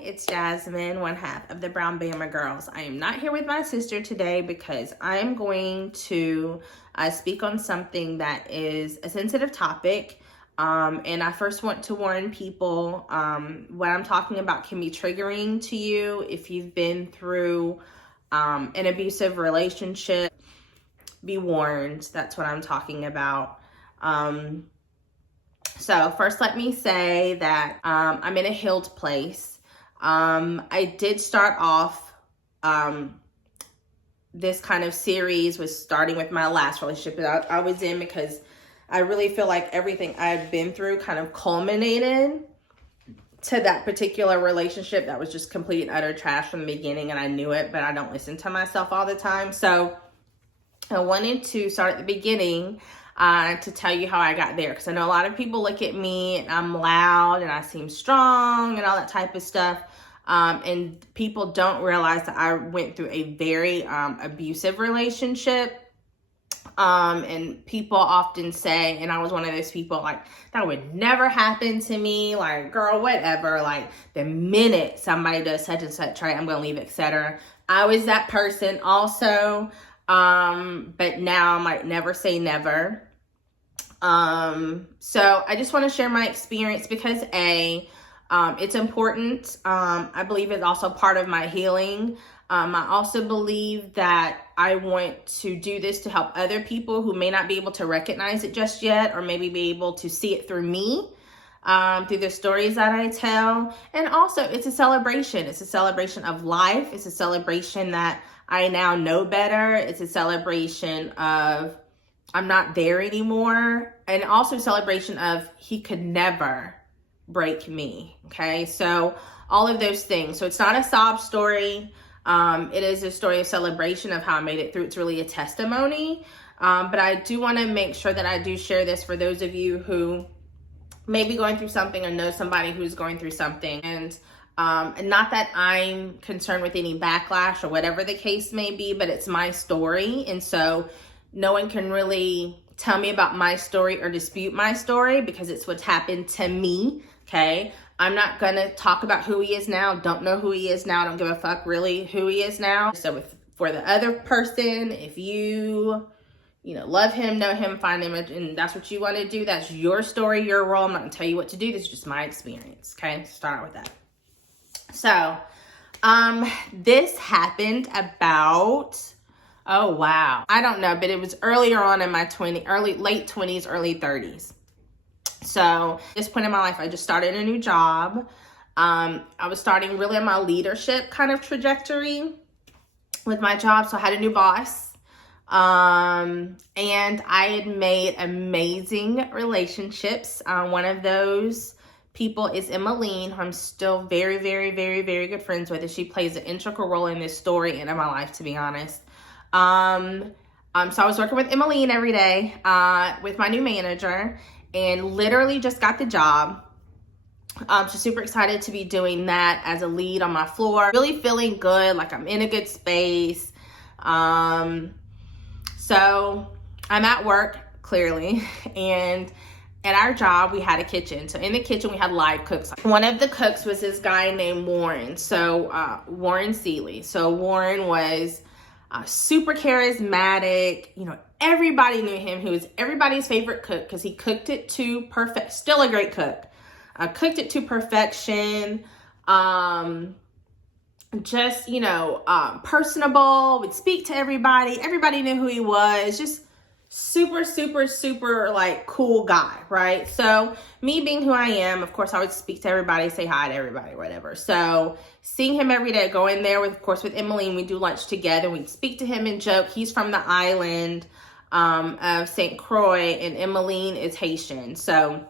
It's Jasmine, one half of the Brown Bama Girls. I am not here with my sister today because I am going to speak on something that is a sensitive topic. And I first want to warn people, what I'm talking about can be triggering to you if you've been through an abusive relationship. Be warned, that's what I'm talking about. So first, let me say that I'm in a healed place. I did start off this kind of series was starting with my last relationship that I was in, because I really feel like everything I've been through kind of culminated to that particular relationship that was just complete and utter trash from the beginning, and I knew it, but I don't listen to myself all the time. So I wanted to start at the beginning to tell you how I got there, because I know a lot of people look at me and I'm loud and I seem strong and all that type of stuff, and people don't realize that I went through a very abusive relationship, and people often say, and I was one of those people, like, that would never happen to me, like, girl, whatever, like, the minute somebody does such and such, right, I'm gonna leave, etc. I was that person also. But now I'm like, never say never. So I just want to share my experience because it's important. I believe it's also part of my healing. I also believe that I want to do this to help other people who may not be able to recognize it just yet, or maybe be able to see it through me, through the stories that I tell. And also, it's a celebration. It's a celebration of life. It's a celebration that I now know better. It's a celebration of I'm not there anymore. And also a celebration of he could never break me. Okay, so all of those things. So it's not a sob story. It is a story of celebration of how I made it through. It's really a testimony. But I do want to make sure that I do share this for those of you who may be going through something or know somebody who's going through something. And not that I'm concerned with any backlash or whatever the case may be, but it's my story. And so no one can really tell me about my story or dispute my story, because it's what's happened to me. Okay. I'm not going to talk about who he is now. Don't know who he is now. Don't give a fuck really who he is now. So for the other person, if you love him, know him, find him, and that's what you want to do, that's your story, your role. I'm not going to tell you what to do. This is just my experience. Okay. Start out with that. So, this happened about, I don't know, but it was earlier on in my late 20s, early 30s. So at this point in my life, I just started a new job. I was starting really on my leadership kind of trajectory with my job. So I had a new boss. And I had made amazing relationships. One of those people is Emmeline, who I'm still very, very, very, very good friends with. And she plays an integral role in this story and in my life, to be honest. So I was working with Emmeline every day, with my new manager, and literally just got the job. So super excited to be doing that as a lead on my floor. Really feeling good, like I'm in a good space. So I'm at work, clearly, and at our job, we had a kitchen. So in the kitchen, we had live cooks. One of the cooks was this guy named Warren. So Warren Seeley. So Warren was super charismatic. Everybody knew him. He was everybody's favorite cook because he cooked it to perfect. Still a great cook. Cooked it to perfection. Personable. Would speak to everybody. Everybody knew who he was. Just super, super, super like cool guy, right? So me being who I am, of course, I would speak to everybody, say hi to everybody, whatever. So seeing him every day, going there with Emmeline, we do lunch together. We speak to him and joke. He's from the island of St. Croix, and Emmeline is Haitian. So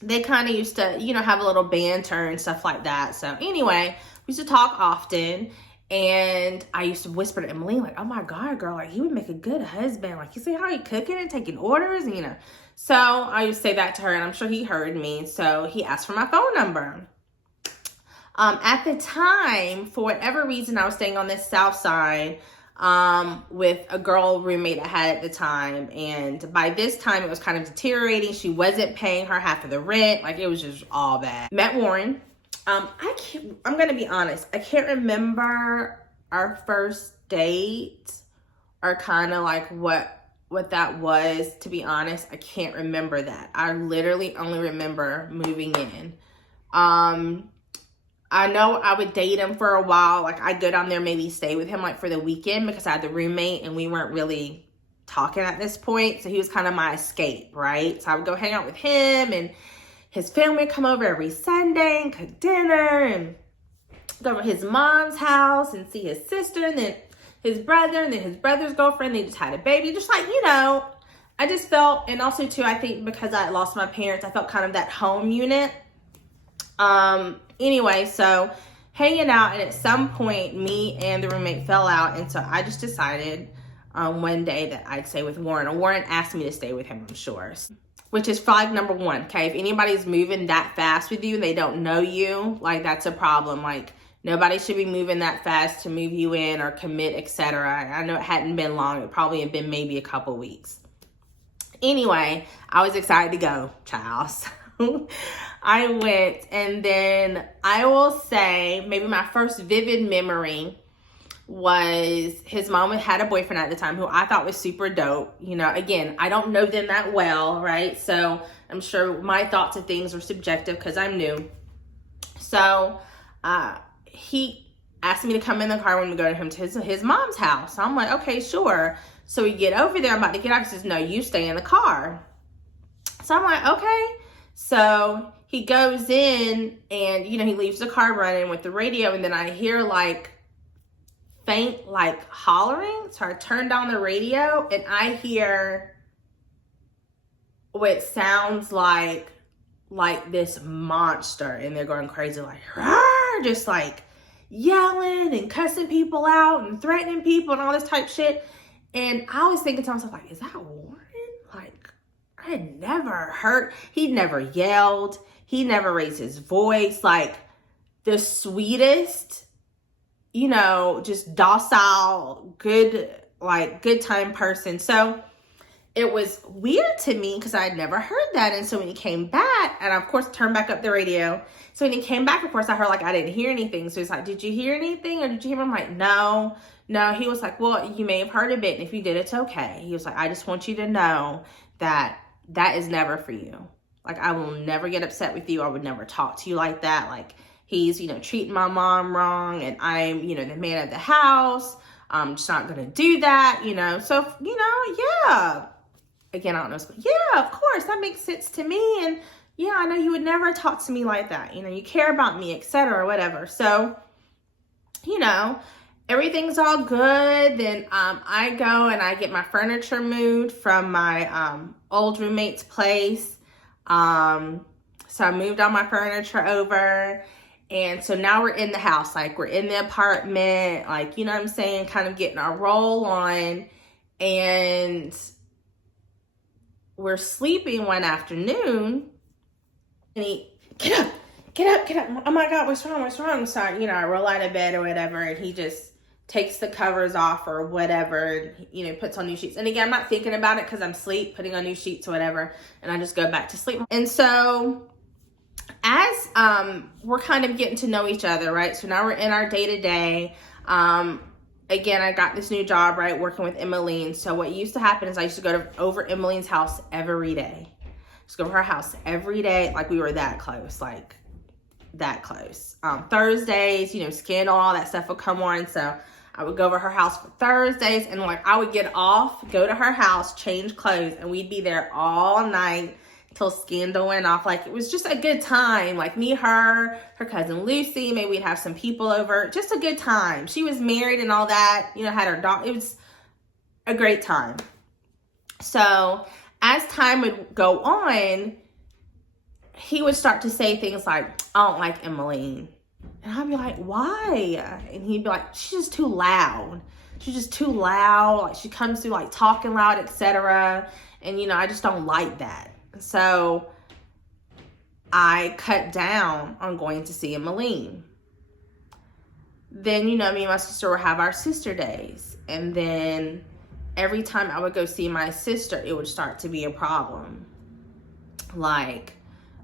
they kind of used to, have a little banter and stuff like that. So anyway, we used to talk often. And I used to whisper to Emmeline, like, oh my God, girl, like, he would make a good husband. Like, you see how he cooking and taking orders, and, So I used to say that to her, and I'm sure he heard me. So he asked for my phone number. At the time, for whatever reason, I was staying on this south side with a girl roommate I had at the time. And by this time, it was kind of deteriorating. She wasn't paying her half of the rent. Like, it was just all bad. Met Warren. I'm gonna be honest. I can't remember our first date or kind of like what that was. To be honest, I can't remember that. I literally only remember moving in. I know I would date him for a while. Like, I'd go down there, maybe stay with him like for the weekend, because I had the roommate and we weren't really talking at this point. So he was kind of my escape, right? So I would go hang out with him, and his family would come over every Sunday and cook dinner, and go over to his mom's house and see his sister, and then his brother, and then his brother's girlfriend. They just had a baby. Just like, I just felt, and also too, I think because I lost my parents, I felt kind of that home unit. Anyway, so hanging out, and at some point me and the roommate fell out, and so I just decided one day that I'd stay with Warren, or Warren asked me to stay with him, I'm sure, which is flag number one. Okay, if anybody's moving that fast with you and they don't know you, like, that's a problem. Like, nobody should be moving that fast to move you in or commit, etc. I know it hadn't been long. It probably had been maybe a couple weeks. Anyway, I was excited to go, child. So I went, and then I will say maybe my first vivid memory was his mom had a boyfriend at the time who I thought was super dope. Again, I don't know them that well, right? So I'm sure my thoughts of things were subjective because I'm new. So he asked me to come in the car when we go to his mom's house. So I'm like, okay, sure. So we get over there. I'm about to get out. He says, no, you stay in the car. So I'm like, okay. So he goes in, and, he leaves the car running with the radio, and then I hear like faint, like hollering. So I turn down the radio, and I hear what sounds like this monster, and they're going crazy, like, Rawr! Just like yelling and cussing people out and threatening people and all this type shit. And I was thinking to myself, like, is that Warren? Like, I had never heard, he'd never yelled, he never raised his voice, like the sweetest, just docile, good time person. So it was weird to me because I had never heard that. And so when he came back, and I, of course, turned back up the radio. So when he came back, of course, I heard like I didn't hear anything. So he's like, did you hear anything? Or did you hear him? I'm like, no. He was like, well, you may have heard of it. And if you did, it's okay. He was like, I just want you to know that is never for you. Like, I will never get upset with you. I would never talk to you like that. Like, he's, treating my mom wrong, and I'm, the man of the house. I'm just not going to do that, So, yeah. Again, I don't know. Yeah, of course. That makes sense to me. And yeah, I know you would never talk to me like that. You care about me, etc., whatever. So, everything's all good. Then I go and I get my furniture moved from my old roommate's place. So I moved all my furniture over. And so now we're in the house. Like, we're in the apartment. Like, you know what I'm saying? Kind of getting our roll on. And we're sleeping one afternoon. And he, get up. Oh my God, what's wrong? So, I roll out of bed or whatever. And he just takes the covers off or whatever, and, puts on new sheets. And again, I'm not thinking about it because I'm asleep, putting on new sheets or whatever. And I just go back to sleep. And so as we're kind of getting to know each other, right? So now we're in our day-to-day. Again, I got this new job, right, working with Emmeline. So what used to happen is I used to go over Emmeline's house every day. Just go to her house every day. Like, we were that close, like that close. Thursdays, Scandal, all that stuff would come on. So I would go over her house for Thursdays, and like I would get off, go to her house, change clothes, and we'd be there all night till Scandal went off. Like, it was just a good time. Like, me, her cousin Lucy, maybe we'd have some people over. Just a good time. She was married and all that, had her dog. It was a great time. So as time would go on, he would start to say things like, I don't like Emmeline. And I'd be like, why? And he'd be like, she's just too loud. She's just too loud. Like, she comes through like talking loud, etc. And, I just don't like that. So I cut down on going to see Emmeline. Then, me and my sister would have our sister days. And then every time I would go see my sister, it would start to be a problem. Like,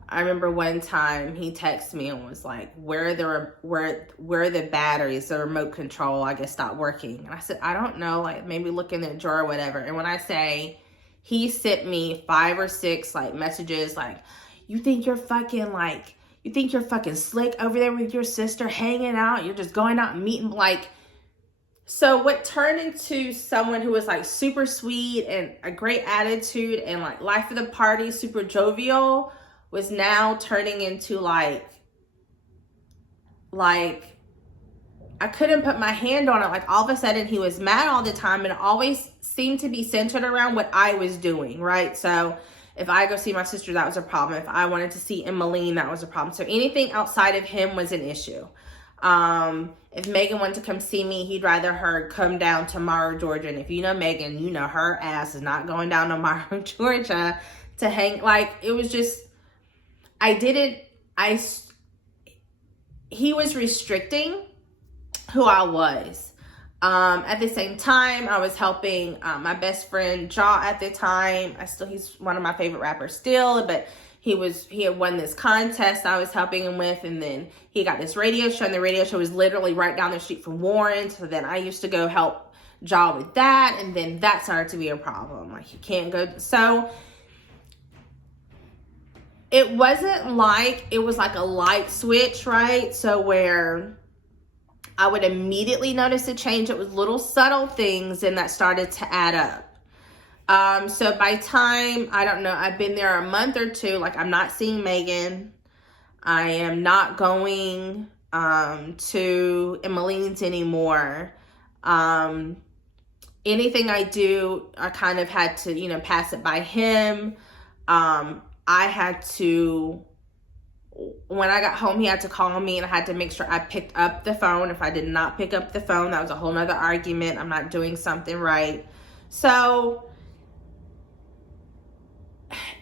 I remember one time he texted me and was like, where are the batteries, the remote control, I guess, stopped working. And I said, I don't know, like maybe look in the drawer or whatever. And when I say, he sent me 5 or 6 like messages like, you think you're fucking slick over there with your sister hanging out, you're just going out and meeting, like. So what turned into someone who was like super sweet and a great attitude and like life of the party, super jovial, was now turning into like I couldn't put my hand on it. Like all of a sudden he was mad all the time, and it always seemed to be centered around what I was doing, right? So if I go see my sister, that was a problem. If I wanted to see Emmeline, that was a problem. So anything outside of him was an issue. If Megan wanted to come see me, he'd rather her come down to Morrow, Georgia. And if you know Megan, you know her ass is not going down to Morrow, Georgia to hang. Like, it was just, he was restricting who I was. At the same time, I was helping my best friend Jaw at the time. He's one of my favorite rappers still, but he had won this contest I was helping him with, and then he got this radio show, and the radio show was literally right down the street from Warren. So then I used to go help Jaw with that, and then that started to be a problem. Like, you can't go. So it wasn't like it was like a light switch, right? So where I would immediately notice a change. It was little subtle things, and that started to add up. So by time, I don't know, I've been there a month or two, like I'm not seeing Megan. I am not going to Emmeline's anymore. Anything I do, I kind of had to, pass it by him. I had to, when I got home, he had to call me, and I had to make sure I picked up the phone. If I did not pick up the phone, that was a whole nother argument. I'm not doing something right. So,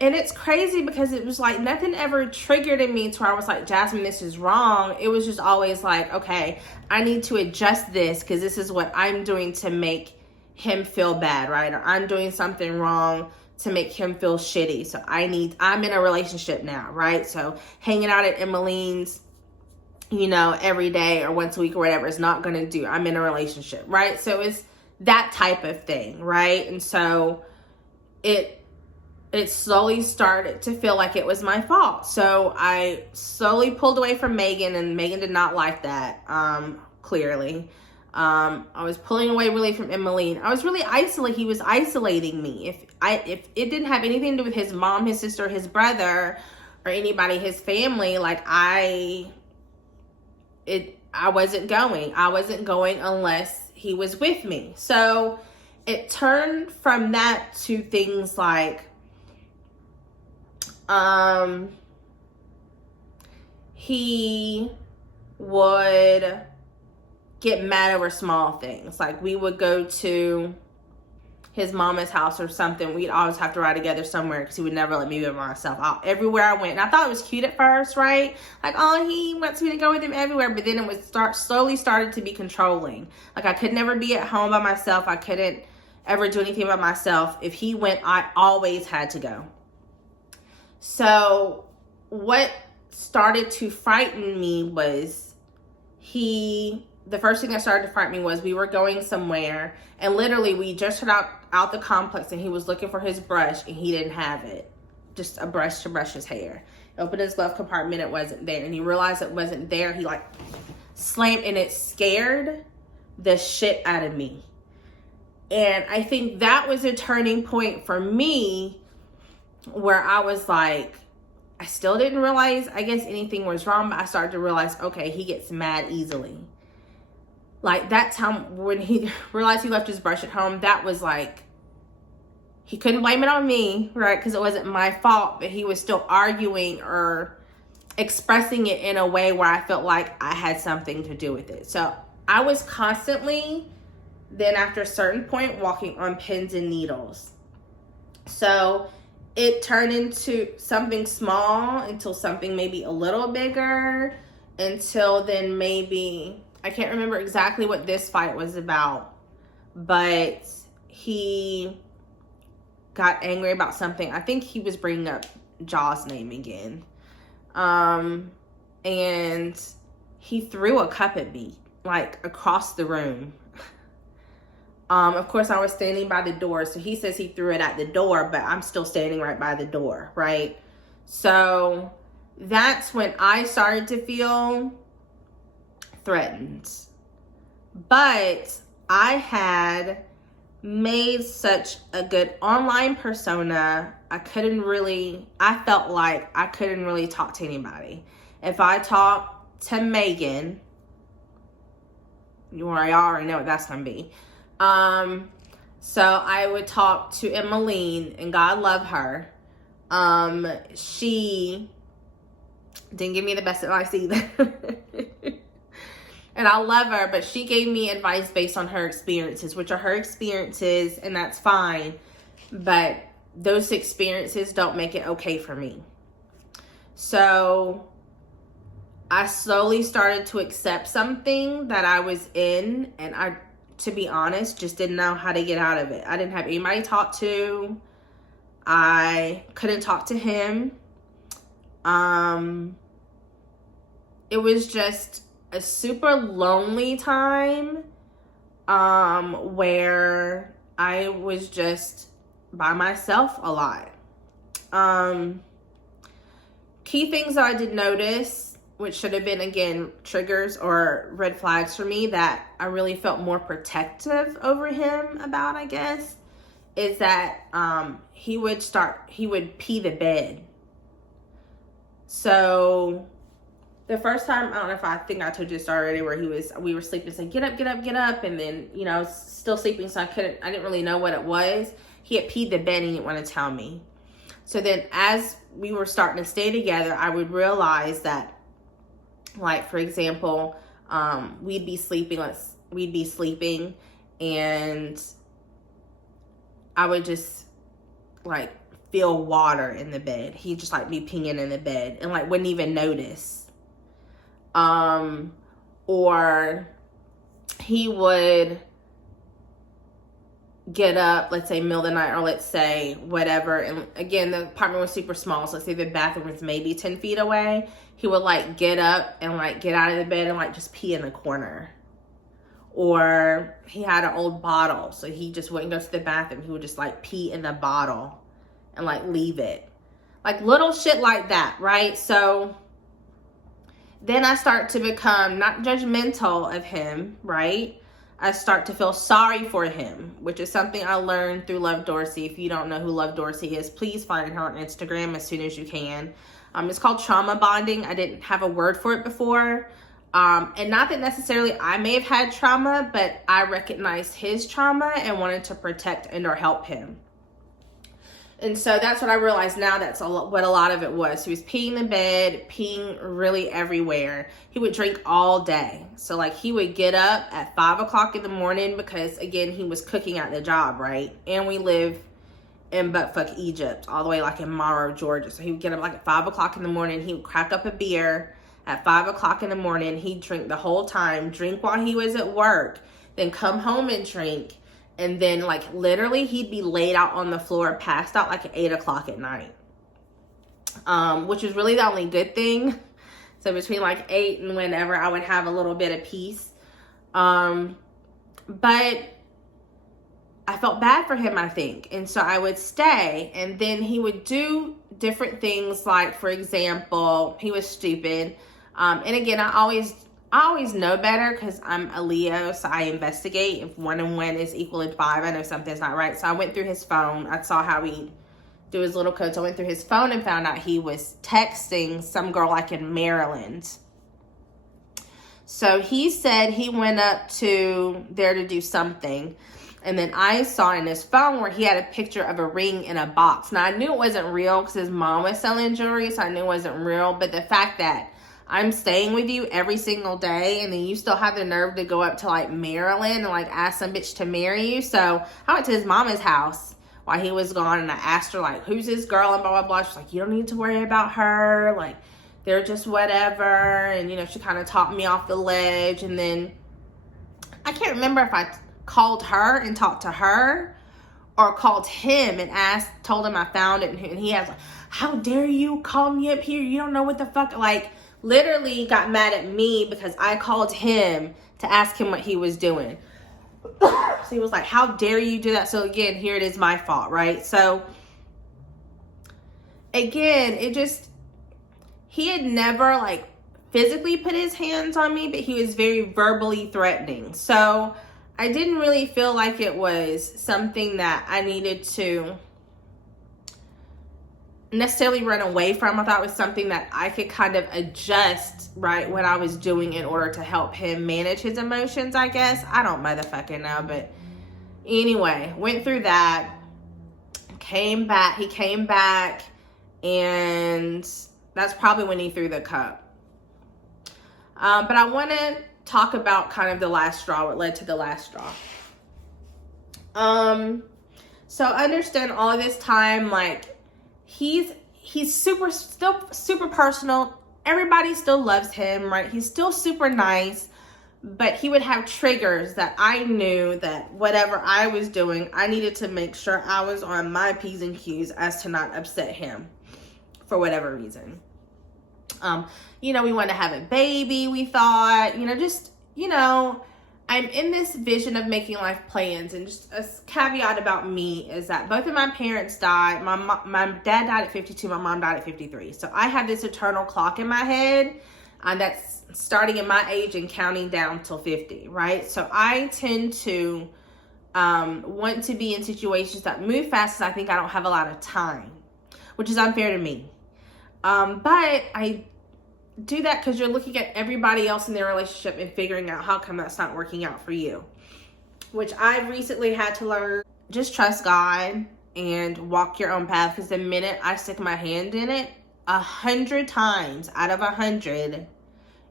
and it's crazy because it was like nothing ever triggered in me to where I was like, Jasmine, this is wrong. It was just always like, okay, I need to adjust this because this is what I'm doing to make him feel bad, right? Or I'm doing something wrong to make him feel shitty. So I'm in a relationship now, right? So hanging out at Emmeline's, every day or once a week or whatever is not going to do. I'm in a relationship, right? So it's that type of thing, right? And so it slowly started to feel like it was my fault. So I slowly pulled away from Megan, and Megan did not like that, clearly. I was pulling away really from Emmeline. I was really isolated. He was isolating me. If it didn't have anything to do with his mom, his sister, his brother, or anybody, his family, like I wasn't going. I wasn't going unless he was with me. So it turned from that to things like, he would get mad over small things. Like, we would go to his mama's house or something. We'd always have to ride together somewhere because he would never let me be by myself. Everywhere I went. And I thought it was cute at first, right? Like, oh, he wants me to go with him everywhere. But then it would slowly started to be controlling. Like, I could never be at home by myself. I couldn't ever do anything by myself. If he went, I always had to go. So what started to frighten me was the first thing that started to frighten me was we were going somewhere, and literally we just heard out the complex, and he was looking for his brush, and he didn't have it. Just a brush to brush his hair. Opened his glove compartment, it wasn't there. And he realized it wasn't there. He like slammed, and it scared the shit out of me. And I think that was a turning point for me, where I was like, I still didn't realize, I guess, anything was wrong, but I started to realize, okay, he gets mad easily. Like, that time when he realized he left his brush at home, that was like, he couldn't blame it on me, right? Because it wasn't my fault, but he was still arguing or expressing it in a way where I felt like I had something to do with it. So I was constantly, then after a certain point, walking on pins and needles. So it turned into something small, until something maybe a little bigger, until then maybe, I can't remember exactly what this fight was about, but he got angry about something. I think he was bringing up Jaw's name again. And he threw a cup at me, like across the room. Of course, I was standing by the door, so he says he threw it at the door, but I'm still standing right by the door, right? So that's when I started to feel threatened. But I had made such a good online persona, I felt like I couldn't really talk to anybody. If I talked to Megan, you already know what that's going to be. So I would talk to Emmeline, and God love her. She didn't give me the best advice either. And I love her, but she gave me advice based on her experiences, which are her experiences, and that's fine. But those experiences don't make it okay for me. So I slowly started to accept something that I was in, and I, to be honest, just didn't know how to get out of it. I didn't have anybody to talk to. I couldn't talk to him. It was just a super lonely time, where I was just by myself a lot. Key things that I did notice, which should have been, again, triggers or red flags for me that I really felt more protective over him about, I guess, is that he would pee the bed. So the first time, I don't know if I think I told you this already, where we were sleeping, saying, get up, get up, get up. And then, still sleeping. So I didn't really know what it was. He had peed the bed and he didn't want to tell me. So then as we were starting to stay together, I would realize that, like, for example, we'd be sleeping and I would just like feel water in the bed. He'd just like be peeing in the bed and like wouldn't even notice. Or he would get up, let's say middle of the night, or let's say whatever. And again, the apartment was super small. So let's say the bathroom was maybe 10 feet away. He would like get up and like get out of the bed and like just pee in the corner. Or he had an old bottle, so he just wouldn't go to the bathroom. He would just like pee in the bottle and like leave it. Like little shit like that, right? So then I start to become not judgmental of him, right? I start to feel sorry for him, which is something I learned through Love Dorsey. If you don't know who Love Dorsey is, please find her on Instagram as soon as you can. It's called trauma bonding. I didn't have a word for it before. And not that necessarily I may have had trauma, but I recognized his trauma and wanted to protect and or help him. And so that's what I realized now. That's what a lot of it was. He was peeing in bed, peeing really everywhere. He would drink all day. So like he would get up at 5 o'clock in the morning because, again, he was cooking at the job, right? And we live in buttfuck Egypt, all the way like in Morrow, Georgia. So he would get up like at 5 o'clock in the morning. He would crack up a beer at 5 o'clock in the morning. He'd drink the whole time, drink while he was at work, then come home and drink. And then like literally he'd be laid out on the floor, passed out like at 8 o'clock at night. Which was really the only good thing. So between like 8 and whenever, I would have a little bit of peace. But I felt bad for him, I think. And so I would stay, and then he would do different things. Like, for example, he was stupid. And again, I always know better because I'm a Leo, so I investigate. If 1 and 1 is equal to 5, I know something's not right. So I went through his phone. I saw how he do his little codes. I went through his phone and found out he was texting some girl like in Maryland. So he said he went up to there to do something. And then I saw in his phone where he had a picture of a ring in a box. Now, I knew it wasn't real because his mom was selling jewelry, so I knew it wasn't real. But the fact that I'm staying with you every single day, and then you still have the nerve to go up to like Maryland and like ask some bitch to marry you. So I went to his mama's house while he was gone, and I asked her like, who's this girl, and blah, blah, blah. She's like, you don't need to worry about her. Like, they're just whatever. And, she kind of talked me off the ledge. And then I can't remember if I called her and talked to her or called him and told him I found it. And he has like, how dare you call me up here? You don't know what the fuck. Like, literally got mad at me because I called him to ask him what he was doing. So he was like, how dare you do that? So again, here it is my fault, right? So again, he had never like physically put his hands on me, but he was very verbally threatening. So I didn't really feel like it was something that I needed to necessarily run away from. I thought it was something that I could kind of adjust, right, what I was doing in order to help him manage his emotions, I guess. I don't motherfucking know, but anyway, went through that, he came back, and that's probably when he threw the cup. But I want to talk about kind of the last straw, what led to the last straw. So understand all of this time, like, he's still super personal. Everybody still loves him, right? He's still super nice, but he would have triggers that I knew that whatever I was doing, I needed to make sure I was on my P's and Q's as to not upset him for whatever reason. We wanted to have a baby, we thought, I'm in this vision of making life plans, and just a caveat about me is that both of my parents died. My dad died at 52, my mom died at 53. So I have this eternal clock in my head that's starting at my age and counting down till 50, right? So I tend to want to be in situations that move fast because I think I don't have a lot of time, which is unfair to me. But I do that because you're looking at everybody else in their relationship and figuring out how come that's not working out for you, which I've recently had to learn. Just trust God and walk your own path, because the minute I stick my hand in it, 100 times out of 100,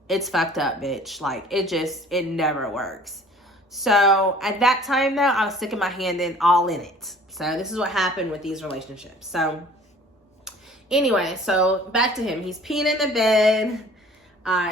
it's fucked up, bitch. Like, it never works. So at that time though, I was sticking my hand all in it. So this is what happened with these relationships. So anyway, so back to him. He's peeing in the bed.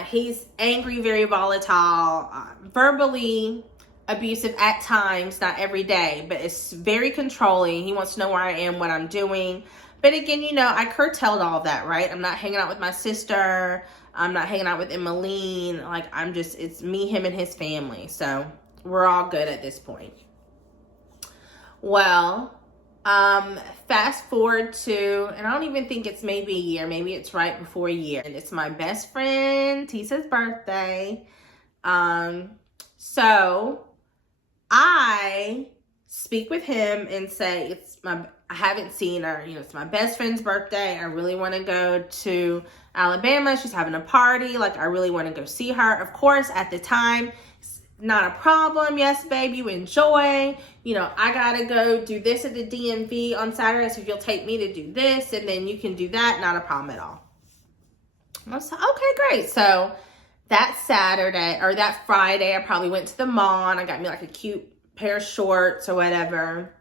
He's angry, very volatile, verbally abusive at times, not every day, but it's very controlling. He wants to know where I am, what I'm doing. But again, I curtailed all of that, right? I'm not hanging out with my sister. I'm not hanging out with Emmeline. Like, it's me, him, and his family. So we're all good at this point. Well, fast forward to, and I don't even think it's maybe a year, maybe it's right before a year, and it's my best friend Tisa's birthday. So I speak with him and say, I haven't seen her, it's my best friend's birthday, I really want to go to Alabama, she's having a party, like, I really want to go see her. Of course, at the time, not a problem. Yes, babe, you enjoy. I gotta go do this at the DMV on Saturday, so if you'll take me to do this, and then you can do that, not a problem at all. I was like, okay, great. So that Saturday, or that Friday, I probably went to the mall, and I got me like a cute pair of shorts or whatever.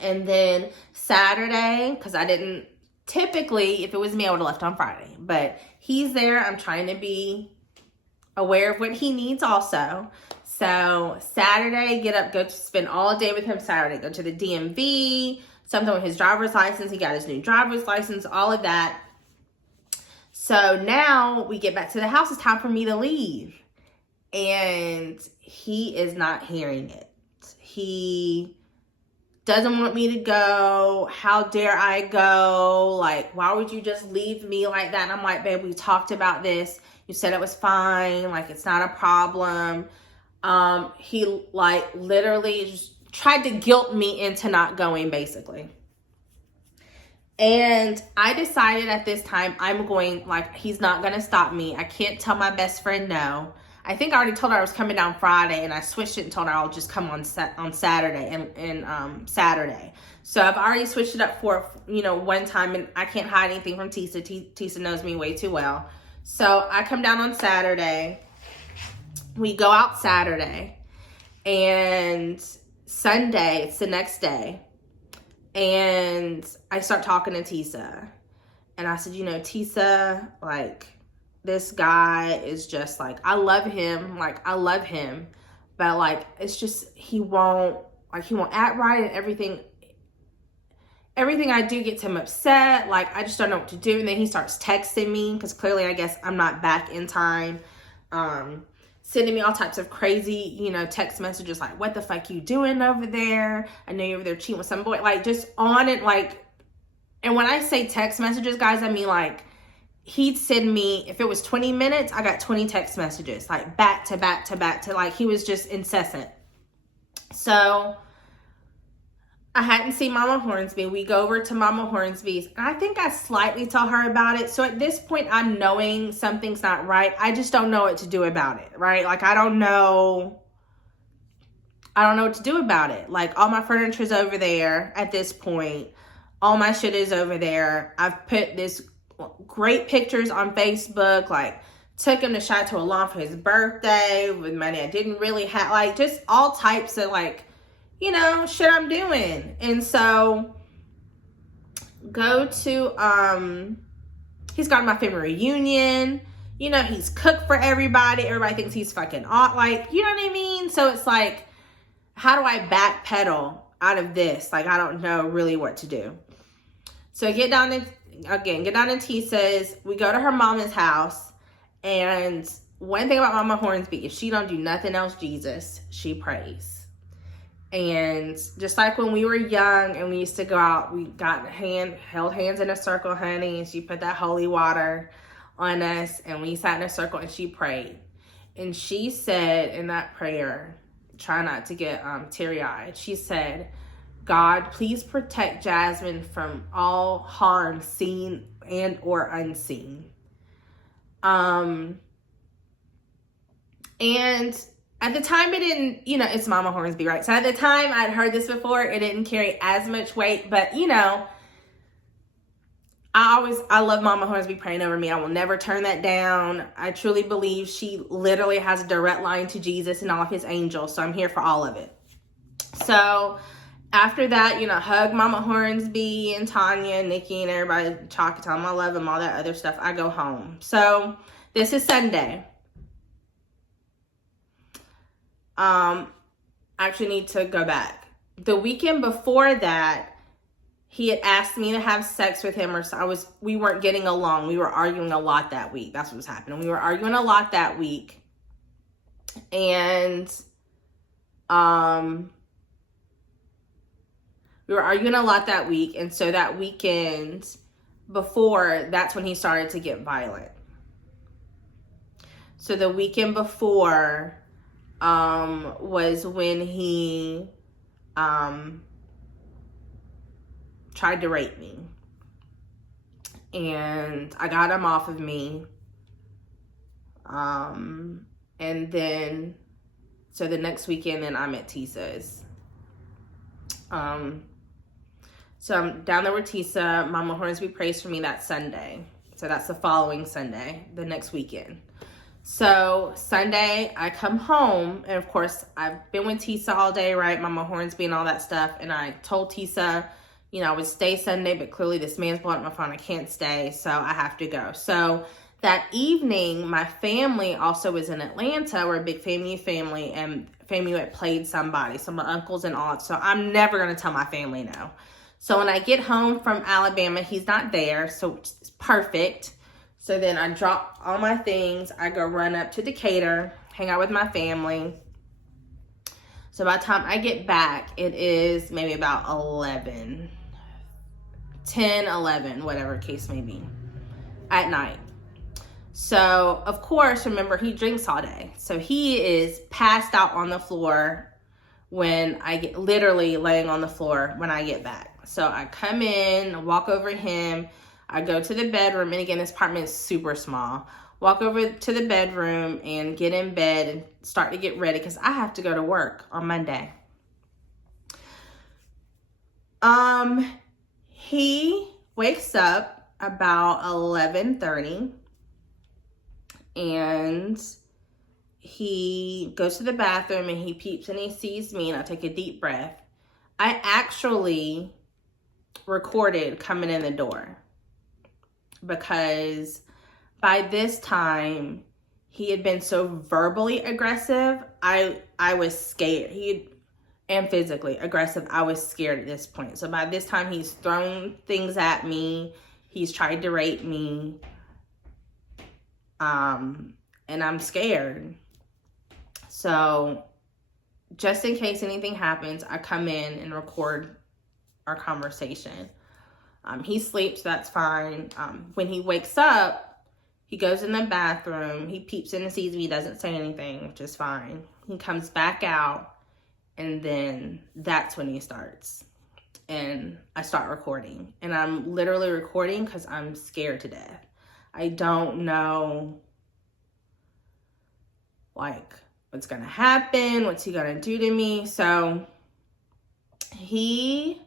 And then Saturday, because I didn't, typically, if it was me, I would have left on Friday. But he's there. I'm trying to be aware of what he needs also. So Saturday, get up, go spend all day with him Saturday. Go to the DMV, something with his driver's license. He got his new driver's license, all of that. So now we get back to the house. It's time for me to leave. And he is not hearing it. He doesn't want me to go. How dare I go? Like, why would you just leave me like that? And I'm like, babe, we talked about this. You said it was fine. Like, it's not a problem. He like literally just tried to guilt me into not going, basically. And I decided at this time, I'm going, like, he's not going to stop me. I can't tell my best friend no. I think I already told her I was coming down Friday, and I switched it and told her I'll just come on Saturday and Saturday. So I've already switched it up for, one time, and I can't hide anything from Tisa. Tisa knows me way too well. So I come down on Saturday. We go out Saturday, and Sunday, it's the next day. And I start talking to Tisa, and I said, Tisa, like, this guy is just like, I love him, but like, it's just, he won't act right and everything. everything I do gets him upset. Like, I just don't know what to do. And then he starts texting me because clearly I guess I'm not back in time. Sending me all types of crazy, you know, text messages like, what the fuck you doing over there? I know you're over there cheating with some boy. Like, just on it, like, and when I say text messages, guys, I mean, like, he'd send me, if it was 20 minutes, I got 20 text messages, like, back to back to back to, like, he was just incessant. So I hadn't seen Mama Hornsby. We go over to Mama Hornsby's, and I think I slightly tell her about it. So at this point, I'm knowing something's not right. I just don't know what to do about it, right? Like, I don't know what to do about it. Like, all my furniture's over there at this point. All my shit is over there. I've put this great pictures on Facebook, like, took him to Chateau Alon for his birthday with money I didn't really have, like, just all types of, like, you know, shit I'm doing. And so go to, he's gone to my family reunion. You know, he's cooked for everybody. Everybody thinks he's fucking odd. Like, you know what I mean? So it's like, how do I backpedal out of this? Like, I don't know really what to do. So get down to Tisa's. We go to her mama's house. And one thing about Mama Hornsby, if she don't do nothing else Jesus, she prays. And just like when we were young and we used to go out, we held hands in a circle, honey, and she put that holy water on us, and we sat in a circle and she prayed. And she said in that prayer, try not to get teary-eyed, she said, God, please protect Jasmine from all harm, seen and or unseen. And at the time, it didn't, you know, it's Mama Hornsby, right? So at the time, I'd heard this before. It didn't carry as much weight. But, you know, I love Mama Hornsby praying over me. I will never turn that down. I truly believe she literally has a direct line to Jesus and all of his angels. So I'm here for all of it. So after that, you know, hug Mama Hornsby and Tanya, and Nikki, and everybody, talk, tell them I love them, all that other stuff. I go home. So this is Sunday. I actually need to go back. The weekend before that, he had asked me to have sex with him, or we weren't getting along. We were arguing a lot that week. That's what was happening. We were arguing a lot that week. And, we were arguing a lot that week. And so that weekend before, that's when he started to get violent. So the weekend before, was when he tried to rape me, and I got him off of me, and then so the next weekend then I'm at Tisa's. So I'm down there with Tisa. Mama Hornsby prays for me that Sunday, so that's the following Sunday, the next weekend. So Sunday, I come home, and of course, I've been with Tisa all day, right? Mama Hornsby and all that stuff. And I told Tisa, you know, I would stay Sunday, but clearly this man's blowing up my phone. I can't stay, so I have to go. So that evening, my family also was in Atlanta. We're a big family, and family had played somebody, some of my uncles and aunts. So I'm never going to tell my family no. So when I get home from Alabama, he's not there, so it's perfect. So then I drop all my things. I go run up to Decatur, hang out with my family. So by the time I get back, it is maybe about 11, whatever case may be, at night. So, of course, remember, he drinks all day. So he is passed out on the floor when I get, literally laying on the floor when I get back. So I come in, walk over him. I go to the bedroom, and again, this apartment is super small. Walk over to the bedroom and get in bed and start to get ready because I have to go to work on Monday. He wakes up about 11:30, and he goes to the bathroom, and he peeps and he sees me, and I take a deep breath. I actually recorded coming in the door, because by this time he had been so verbally aggressive. I was scared. and physically aggressive. I was scared at this point. So by this time, he's thrown things at me. He's tried to rape me. And I'm scared. So just in case anything happens, I come in and record our conversation. He sleeps, that's fine. When he wakes up, he goes in the bathroom. He peeps in and sees me. He doesn't say anything, which is fine. He comes back out, and then that's when he starts. And I start recording. And I'm literally recording because I'm scared to death. I don't know, like, what's going to happen. What's he going to do to me? So he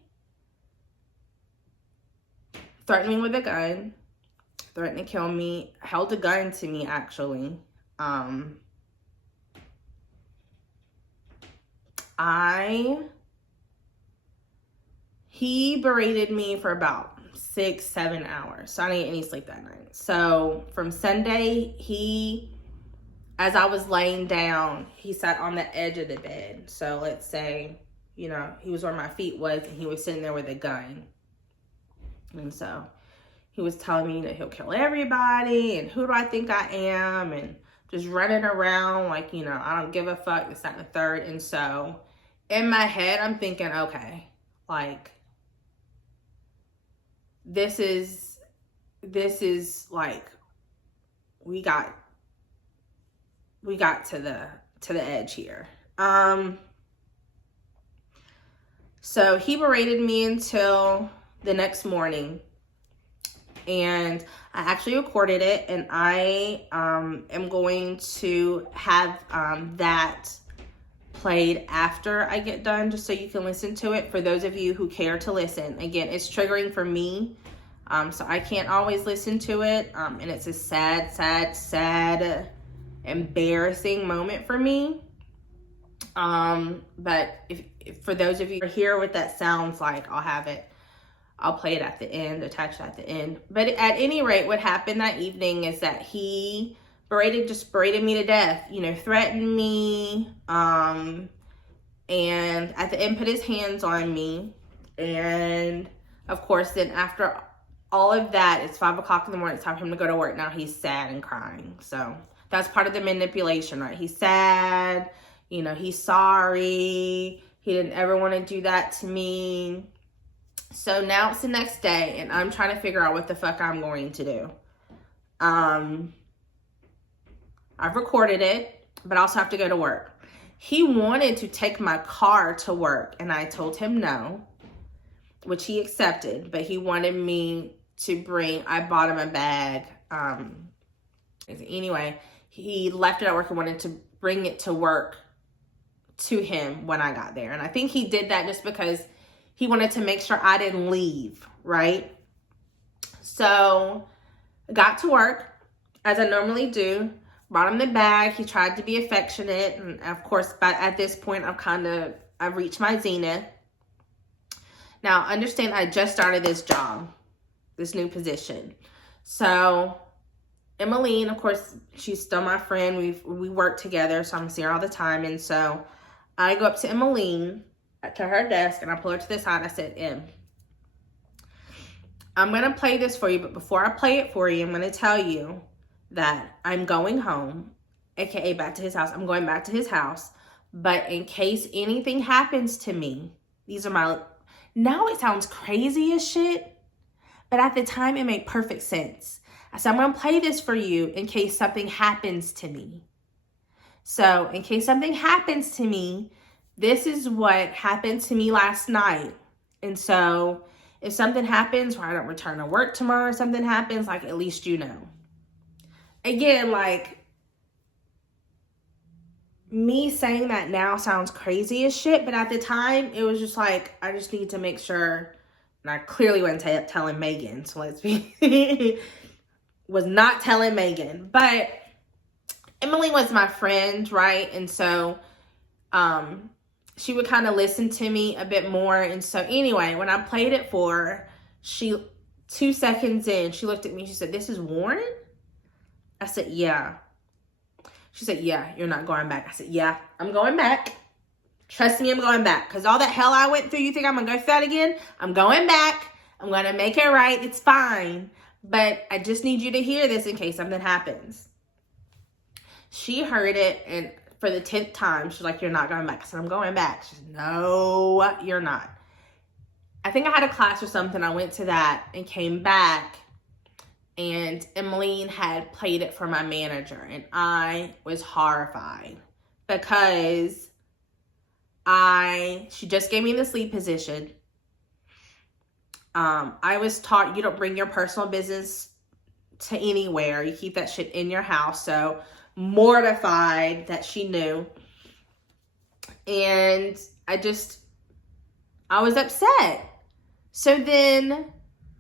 threatened me with a gun, threatened to kill me, held a gun to me, actually. He berated me for about 6-7 hours. So I didn't get any sleep that night. So from Sunday, as I was laying down, he sat on the edge of the bed. So let's say, he was where my feet was, and he was sitting there with a gun. And so he was telling me that he'll kill everybody, and who do I think I am, and just running around like, I don't give a fuck, this, that, and the third. And so in my head, I'm thinking, okay, like, this is like, we got to the edge here. So he berated me until the next morning, and I actually recorded it, and I am going to have that played after I get done, just so you can listen to it for those of you who care to listen. Again, it's triggering for me, so I can't always listen to it, and it's a sad, embarrassing moment for me. But if for those of you who hear what that sounds like, I'll play it at the end, attach it at the end. But at any rate, what happened that evening is that he berated me to death, threatened me, and at the end put his hands on me. And of course, then after all of that, it's 5 o'clock in the morning, it's time for him to go to work. Now he's sad and crying. So that's part of the manipulation, right? He's sad, he's sorry, he didn't ever want to do that to me. So now it's the next day, and I'm trying to figure out what the fuck I'm going to do. I've recorded it, but I also have to go to work. He wanted to take my car to work, and I told him no, which he accepted, but he wanted me to I bought him a bag. Anyway, he left it at work and wanted to bring it to work to him when I got there. And I think he did that just because he wanted to make sure I didn't leave, right? So I got to work, as I normally do, brought him the bag. He tried to be affectionate. And of course, at this point, I've reached my zenith. Now, understand I just started this job, this new position. So Emmeline, of course, she's still my friend. We work together, so I'm seeing her all the time. And so I go up to Emmeline, to her desk, and I pull her to the side. I said, Em, I'm going to play this for you, but before I play it for you, I'm going to tell you that I'm going home, aka back to his house. I'm going back to his house, but in case anything happens to me, now it sounds crazy as shit, but at the time it made perfect sense. I said, I'm going to play this for you in case something happens to me. So in case something happens to me, this is what happened to me last night. And so if something happens where I don't return to work tomorrow, something happens, like, at least you know. Again, like, me saying that now sounds crazy as shit, but at the time, it was just like, I just need to make sure, and I clearly wasn't telling Megan, so let's be, was not telling Megan, but Emily was my friend, right? And so, she would kind of listen to me a bit more. And so anyway, when I played it for her, 2 seconds in, she looked at me, she said, "This is Warren?" I said, "Yeah." She said, "Yeah, you're not going back." I said, "Yeah, I'm going back. Trust me, I'm going back. Because all that hell I went through, you think I'm going to go through that again? I'm going back. I'm going to make it right. It's fine. But I just need you to hear this in case something happens. She heard it, and for the 10th time, she's like, you're not going back. I said, I'm going back. She said, no, you're not. I think I had a class or something. I went to that and came back, and Emmeline had played it for my manager, and I was horrified because she just gave me the sleep position. I was taught you don't bring your personal business to anywhere. You keep that shit in your house. So mortified that she knew. And I was upset. So then,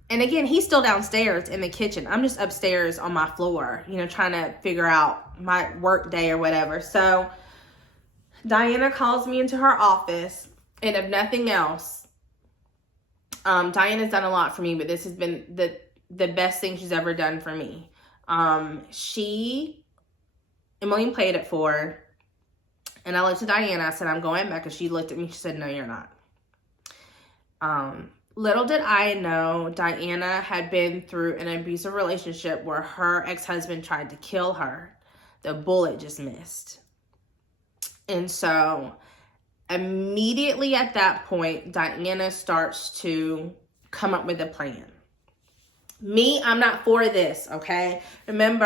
and again, he's still downstairs in the kitchen. I'm just upstairs on my floor, trying to figure out my work day or whatever. So Diana calls me into her office, and if nothing else, Diana's done a lot for me, but this has been the best thing she's ever done for me. Emmeline played it for her, and I looked at Diana. I said, I'm going back, and she looked at me. She said, no, you're not. Little did I know, Diana had been through an abusive relationship where her ex-husband tried to kill her. The bullet just missed. And so immediately at that point, Diana starts to come up with a plan. Me, I'm not for this, okay? Remember,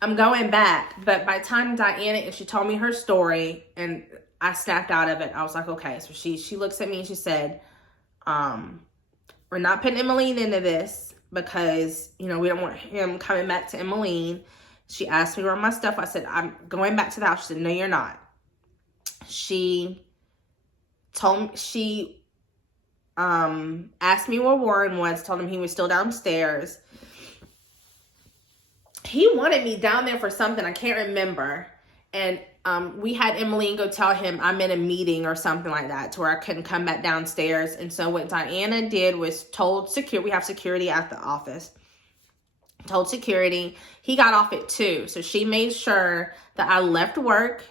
I'm going back. But by the time Diana, and she told me her story, and I snapped out of it, I was like, okay. So she looks at me and she said, we're not putting Emmeline into this because, we don't want him coming back to Emmeline. She asked me where my stuff. I said, I'm going back to the house. She said, no, you're not. She asked me where Warren was, told him he was still downstairs. He wanted me down there for something, I can't remember. And we had Emmeline go tell him I'm in a meeting or something like that to where I couldn't come back downstairs. And so what Diana did was we have security at the office. Told security. He got off at 2. So she made sure that I left work.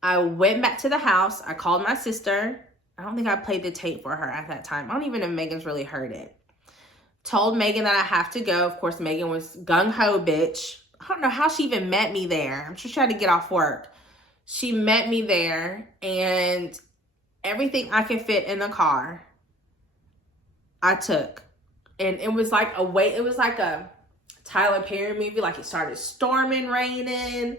I went back to the house. I called my sister. I don't think I played the tape for her at that time. I don't even know if Megan's really heard it. Told Megan that I have to go. Of course, Megan was gung-ho bitch. I don't know how she even met me there. I'm sure she had to get off work. She met me there, and everything I could fit in the car, I took. And it was like a Tyler Perry movie. It started storming, raining.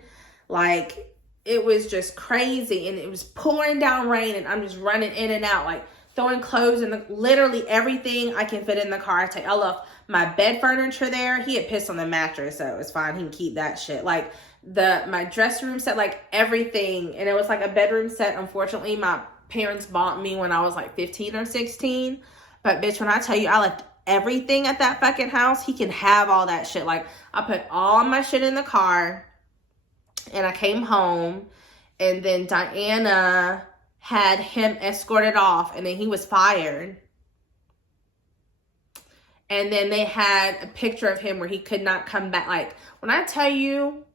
It was just crazy, and it was pouring down rain, and I'm just running in and out, throwing clothes and literally everything I can fit in the car. I left my bed furniture there. He had pissed on the mattress, so it was fine. He can keep that shit. My dressing room set, everything. And it was a bedroom set. Unfortunately, my parents bought me when I was 15 or 16. But bitch, when I tell you I left everything at that fucking house, he can have all that shit. I put all my shit in the car, and I came home, and then Diana had him escorted off, and then he was fired. And then they had a picture of him where he could not come back. When I tell you,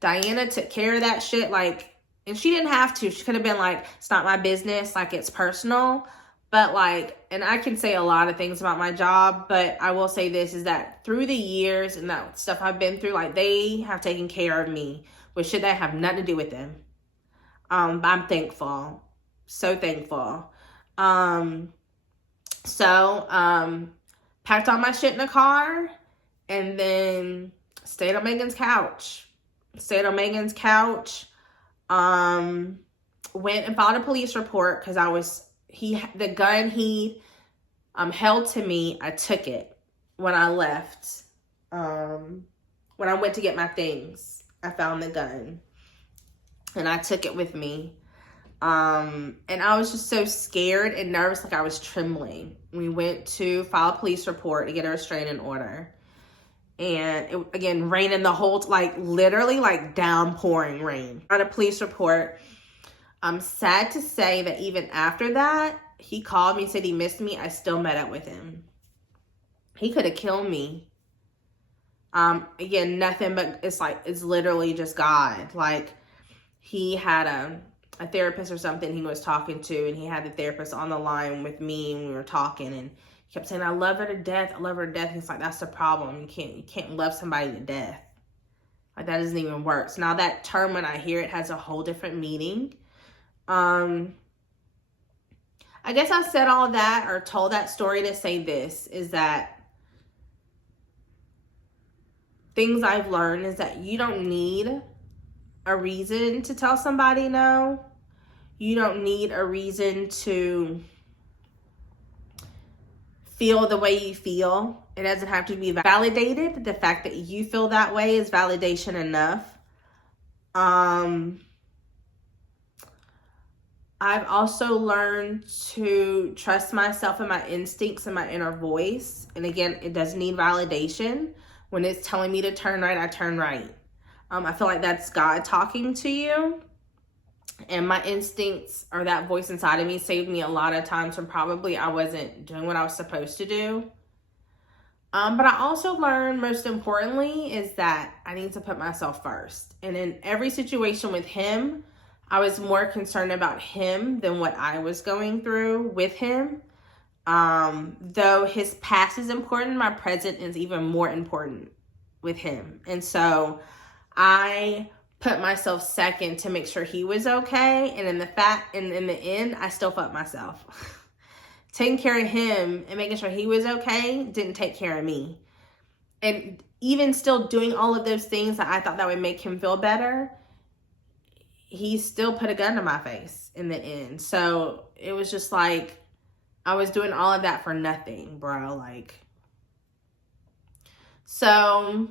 Diana took care of that shit, and she didn't have to. She could have been it's not my business, it's personal. But and I can say a lot of things about my job, but I will say this, is that through the years and that stuff I've been through, they have taken care of me with shit that have nothing to do with them. I'm thankful. So thankful. Packed all my shit in the car, and then stayed on Megan's couch. Went and filed a police report because the gun he held to me, I took it when I left. When I went to get my things, I found the gun, and I took it with me. And I was just so scared and nervous, I was trembling. We went to file a police report to get a restraining order. And it, again, raining the whole, literally downpouring rain. On a police report, I'm sad to say that even after that, he called me, said he missed me. I still met up with him. He could have killed me. Again, nothing but it's literally just God. He had a therapist or something he was talking to, and he had the therapist on the line with me, and we were talking, and he kept saying, I love her to death. I love her to death. And it's like, that's the problem. You can't love somebody to death. Like, that doesn't even work. So now that term, when I hear it, has a whole different meaning. I guess I said all that, or told that story to say this, is that things I've learned is that you don't need a reason to tell somebody no. You don't need a reason to feel the way you feel. It doesn't have to be validated. The fact that you feel that way is validation enough. I've also learned to trust myself and my instincts and my inner voice. And again, it doesn't need validation. When it's telling me to turn right, I turn right. I feel like that's God talking to you. And my instincts, or that voice inside of me, saved me a lot of times when probably I wasn't doing what I was supposed to do. But I also learned, most importantly, is that I need to put myself first. And in every situation with him, I was more concerned about him than what I was going through with him. Though his past is important, my present is even more important with him. And so I put myself second to make sure he was okay. And in the end, I still fucked myself. Taking care of him and making sure he was okay didn't take care of me. And even still doing all of those things that I thought that would make him feel better, he still put a gun to my face in the end. So it was just like, I was doing all of that for nothing, bro. Like, so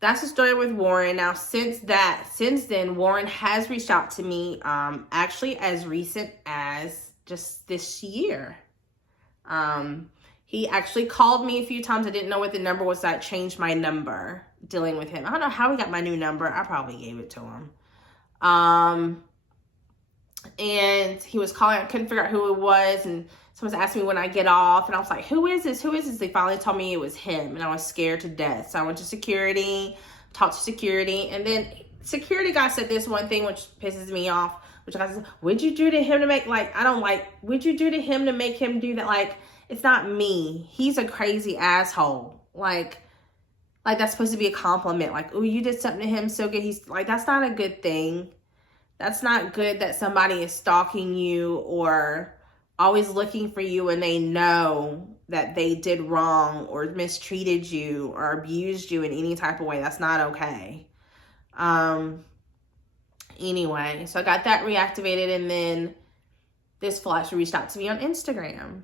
that's the story with Warren. Now, since then, Warren has reached out to me, actually as recent as just this year. He actually called me a few times. I didn't know what the number was. So I changed my number dealing with him. I don't know how he got my new number. I probably gave it to him. And he was calling. I couldn't figure out who it was. And someone's asking me when I get off. And I was like, who is this? Who is this? They finally told me it was him. And I was scared to death. So I went to security, talked to security. And then security guy said this one thing, which pisses me off. Which I said, what'd you do to him to make, like, I don't like, what'd you do to him to make him do that? Like, it's not me. He's a crazy asshole. Like that's supposed to be a compliment. Like, oh, you did something to him so good. He's like, that's not a good thing. That's not good that somebody is stalking you or always looking for you when they know that they did wrong or mistreated you or abused you in any type of way. That's not okay. Anyway, so I got that reactivated, and then this flash reached out to me on Instagram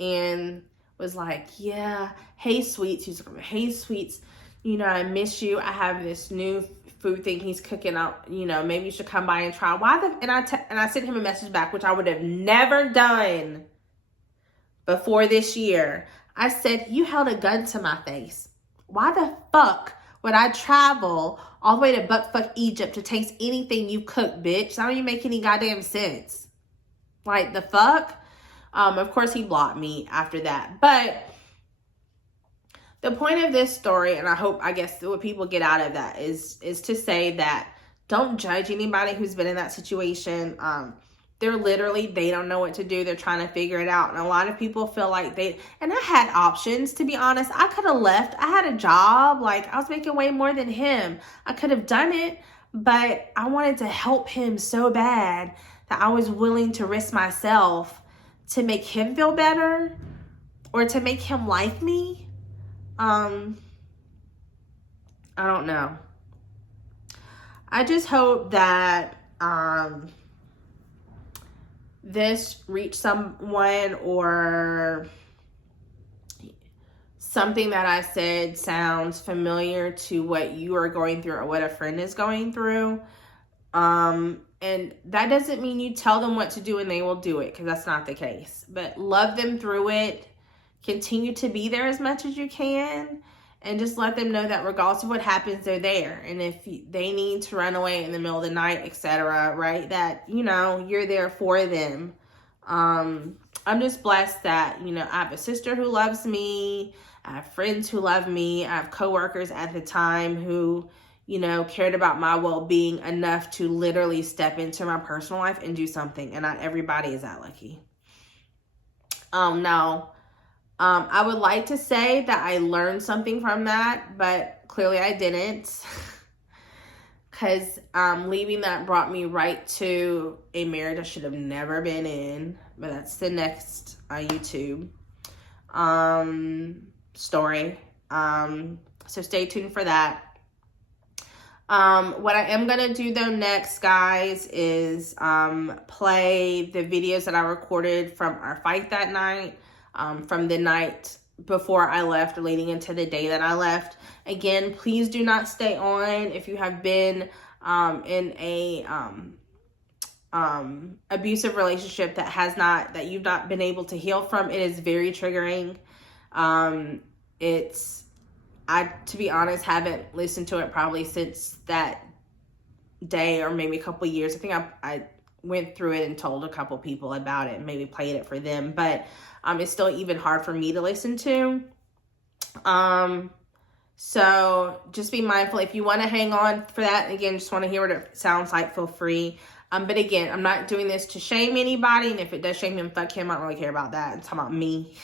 and was like, yeah, hey, Sweets. He's like, hey, Sweets, you know, I miss you. I have this new food thing he's cooking up. You know, maybe you should come by and try. And I sent him a message back, which I would have never done before this year. I said, you held a gun to my face. Why the fuck would I travel all the way to buttfuck Egypt to taste anything you cook, bitch? That don't even make any goddamn sense. Like, the fuck? Of course, he blocked me after that. But the point of this story, and I guess what people get out of that is to say that don't judge anybody who's been in that situation. They don't know what to do. They're trying to figure it out. And a lot of people feel like and I had options, to be honest. I could have left. I had a job. Like, I was making way more than him. I could have done it, but I wanted to help him so bad that I was willing to risk myself to make him feel better or to make him like me. I don't know. I just hope that this reached someone, or something that I said sounds familiar to what you are going through or what a friend is going through. And that doesn't mean you tell them what to do and they will do it, because that's not the case. But love them through it. Continue to be there as much as you can. And just let them know that regardless of what happens, they're there. And if they need to run away in the middle of the night, etc., right, that, you know, you're there for them. I'm just blessed that, you know, I have a sister who loves me. I have friends who love me. I have coworkers at the time who, cared about my well-being enough to literally step into my personal life and do something. And not everybody is that lucky. Now, I would like to say that I learned something from that, but clearly I didn't. Because leaving that brought me right to a marriage I should have never been in. But that's the next YouTube story. So stay tuned for that. What I am going to do though next, guys, is play the videos that I recorded from our fight that night, from the night before I left or leading into the day that I left. Again, please do not stay on if you have been in a abusive relationship that you've not been able to heal from. It is very triggering. I, to be honest, haven't listened to it probably since that day, or maybe a couple of years. I think I went through it and told a couple people about it and maybe played it for them, but it's still even hard for me to listen to. So just be mindful. If you want to hang on for that, again, just want to hear what it sounds like, feel free. But again, I'm not doing this to shame anybody. And if it does shame him, fuck him. I don't really care about that. It's about me.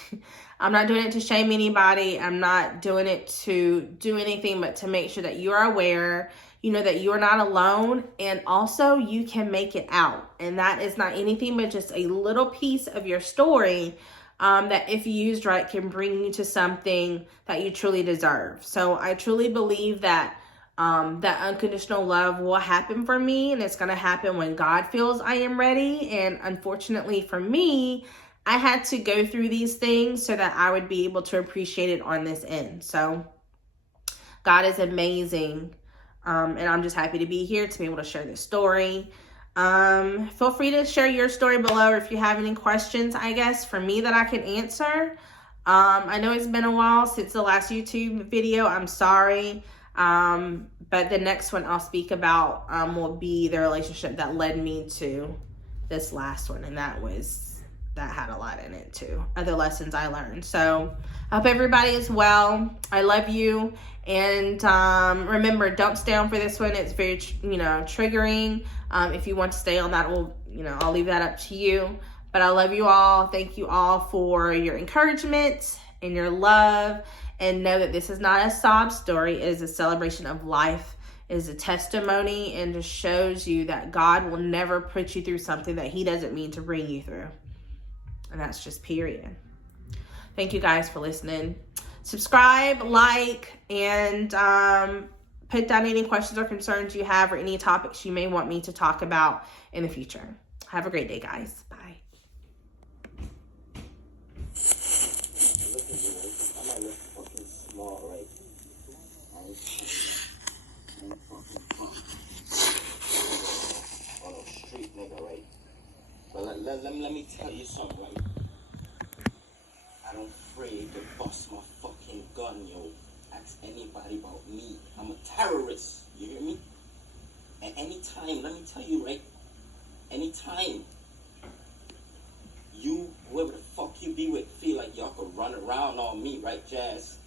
I'm not doing it to shame anybody. I'm not doing it to do anything but to make sure that you are aware, that you are not alone. And also you can make it out. And that is not anything but just a little piece of your story that if used right can bring you to something that you truly deserve. So I truly believe that that unconditional love will happen for me, and it's going to happen when God feels I am ready. And unfortunately for me, I had to go through these things so that I would be able to appreciate it on this end. So God is amazing. And I'm just happy to be here to be able to share this story. Feel free to share your story below, or if you have any questions, I guess, for me that I can answer. I know it's been a while since the last YouTube video. I'm sorry. But the next one I'll speak about will be the relationship that led me to this last one. And that had a lot in it too. Other lessons I learned. So I hope everybody is well. I love you. And remember, don't stay on for this one. It's very, triggering. If you want to stay on that, I'll leave that up to you. But I love you all. Thank you all for your encouragement and your love. And know that this is not a sob story. It is a celebration of life. It is a testimony, and just shows you that God will never put you through something that he doesn't mean to bring you through. And that's just period. Thank you guys for listening. Subscribe, like, and put down any questions or concerns you have, or any topics you may want me to talk about in the future. Have a great day, guys. Bye. Let me tell you something, right? I don't afraid to bust my fucking gun, yo. Ask anybody about me. I'm a terrorist, you hear me? And anytime, let me tell you, right? Anytime you, whoever the fuck you be with, feel like y'all could run around on me, right, Jazz?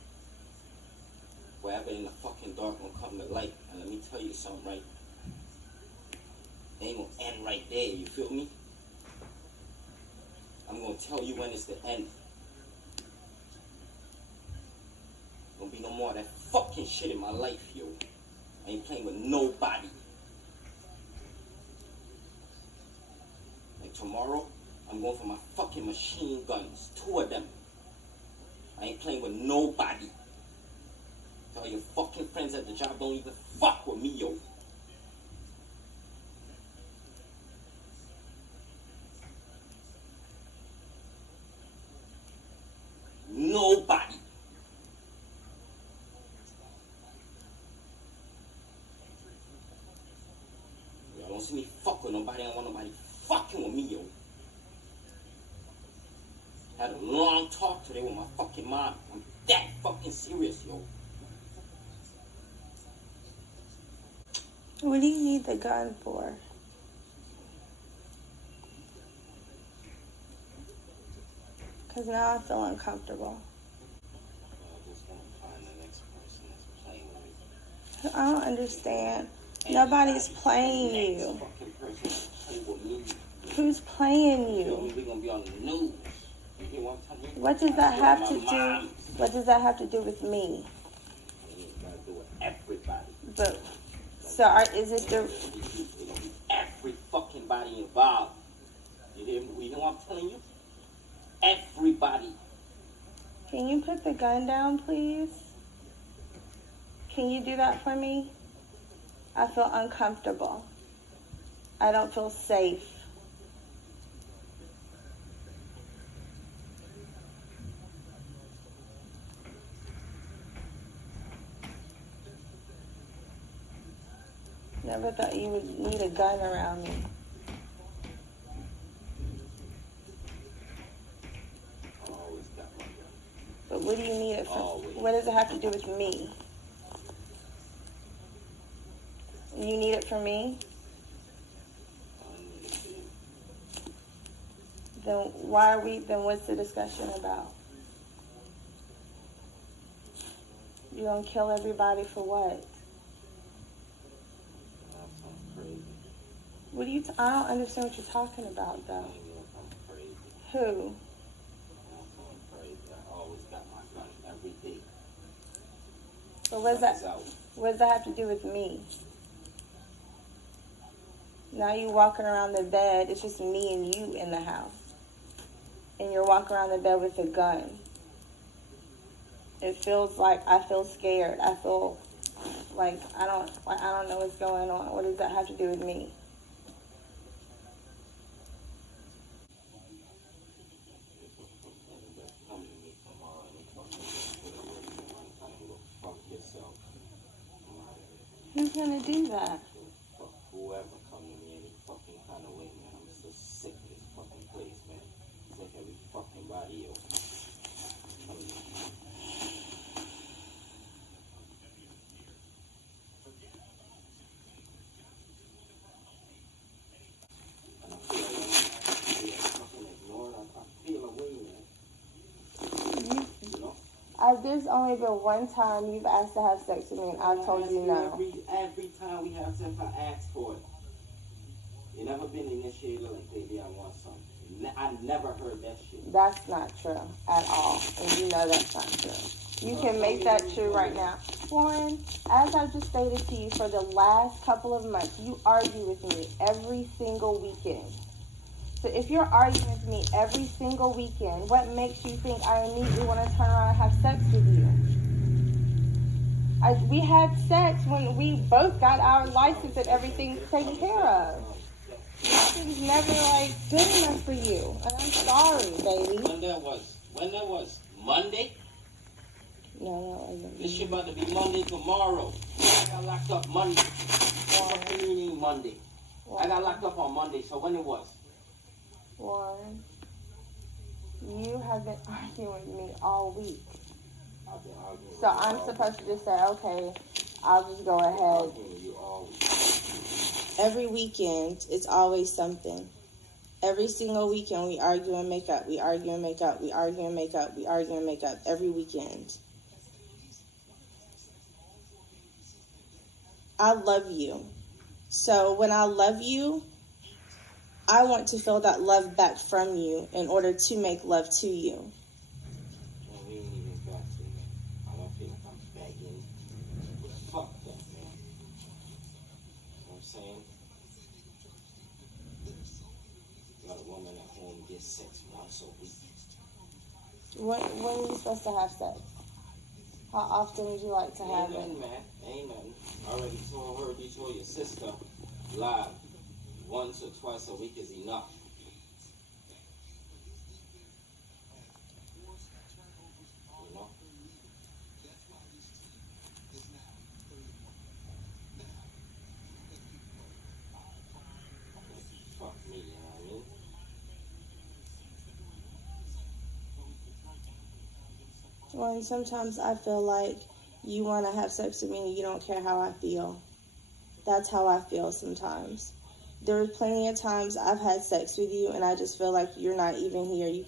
Wherever in the fucking dark gonna come to light. And let me tell you something, right? It ain't gonna end right there, you feel me? I'm gonna tell you when it's the end. Gonna be no more of that fucking shit in my life, yo. I ain't playing with nobody. Like tomorrow, I'm going for my fucking machine guns. 2 of them. I ain't playing with nobody. Tell your fucking friends at the job don't even fuck with me, yo. Nobody. Y'all don't see me fuck with nobody. I don't want nobody fucking with me, yo. Had a long talk today with my fucking mom. I'm that fucking serious, yo. What do you need the gun for? Because now I feel uncomfortable. I just want to find the next person that's playing with me. I don't understand. Nobody's playing you. Fucking person play with me. Who's playing You know, you? we're gonna be on the news. You hear what I'm telling you? What does that have to My do? mom. What does that have to do with me? It gotta do with everybody. But so is it the? Every fucking body involved. You hear what I'm telling you? Everybody. Can you put the gun down, please? Can you do that for me? I feel uncomfortable. I don't feel safe. Never thought you would need a gun around me. Always got my gun. But what do you need it for? Always. What does it have to do with me? You need it for me? I need it for you. Then what's the discussion about? You gonna kill everybody for what? What do you, I don't understand what you're talking about though. I'm crazy. Who? I'm crazy. I always got my gun every day. But what does that have to do with me? Now you walking around the bed, it's just me and you in the house. And you're walking around the bed with a gun. It feels like I feel scared. I feel like I don't know what's going on. What does that have to do with me? Who's gonna do that? Whoever come to me any fucking kind of way, man. I'm so sick of this fucking place, man. It's like every fucking body else. And I feel like when I'm fucking ignored, I feel away, man. You know? There's only been one time you've asked to have sex with me, and I've told you no. Every time we have sex, I ask for it. You never been initiated like, baby, I want something. I never heard that shit. That's not true at all, and you know that's not true. You can make that true right now. Warren, as I just stated to you, for the last couple of months, you argue with me every single weekend. So if you're arguing with me every single weekend, what makes you think I immediately want to turn around and have sex with you? We had sex when we both got our license and everything taken care of. Nothing's never good enough for you. And I'm sorry, baby. When that was? Monday? No, it wasn't. This shit about to be Monday tomorrow. I got locked up Monday. What do you mean Monday? I got locked up on Monday, so when it was? Warren, you have been arguing with me all week. I've been arguing. So I'm supposed to just say, okay, I'll just go ahead. You all week. Every weekend, it's always something. Every single weekend, we argue and make up. We argue and make up. We argue and make up. We argue and make up. Every weekend. I love you. So when I love you, I want to feel that love back from you in order to make love to you. Well, we ain't even got to, man. I don't feel like I'm begging. Fuck that, man. You know what I'm saying? You got a woman at home gets sex once a week. When are you supposed to have sex? How often would you like to have it? Ain't nothing, man. Ain't nothing. I already told your sister live. Once or twice a week is enough. You know? Fuck me, you know what I mean? Well, and sometimes I feel like you want to have sex with me and you don't care how I feel. That's how I feel sometimes. There's plenty of times I've had sex with you and I just feel like you're not even here. You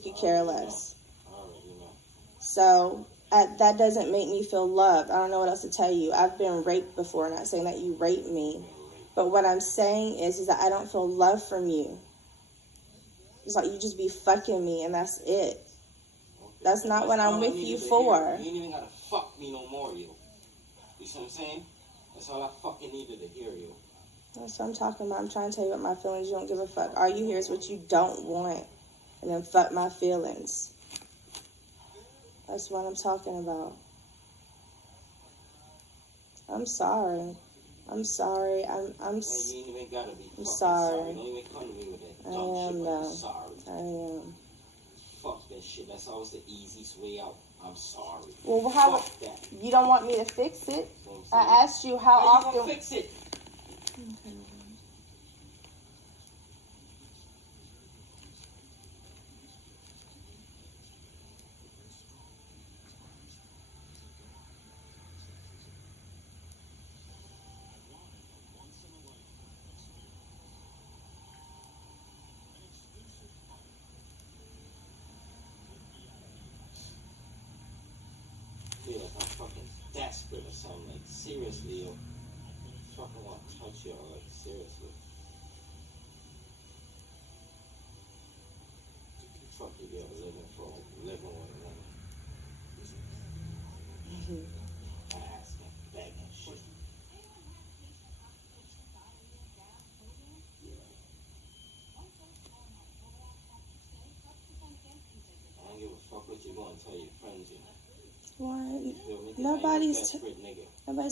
could care less. So that doesn't make me feel loved. I don't know what else to tell you. I've been raped before, not saying that you raped me. But what I'm saying is that I don't feel love from you. It's like you just be fucking me and that's it. That's not what I'm with you for. You ain't even gotta fuck me no more, yo. You see what I'm saying? That's all I fucking needed to hear, yo. That's what I'm talking about. I'm trying to tell you about my feelings. You don't give a fuck. All you hear is what you don't want. And then fuck my feelings. That's what I'm talking about. I'm sorry. I'm sorry. I'm Man, you ain't even gotta be fucking sorry. Don't even come to me with that I dumb am, shit. though. I'm sorry. I am. Fuck that shit. That's always the easiest way out. I'm sorry. Well, how? Fuck that. You don't want me to fix it? I I asked you how often. You gonna fix it? I feel like I'm fucking desperate or something. Like, seriously, yo. I fucking want to touch y'all, like, seriously. Fuck you, girl, living with a woman. Asking, begging, shit. I don't give a fuck what you're going to tell your friends, you know. What? Nobody's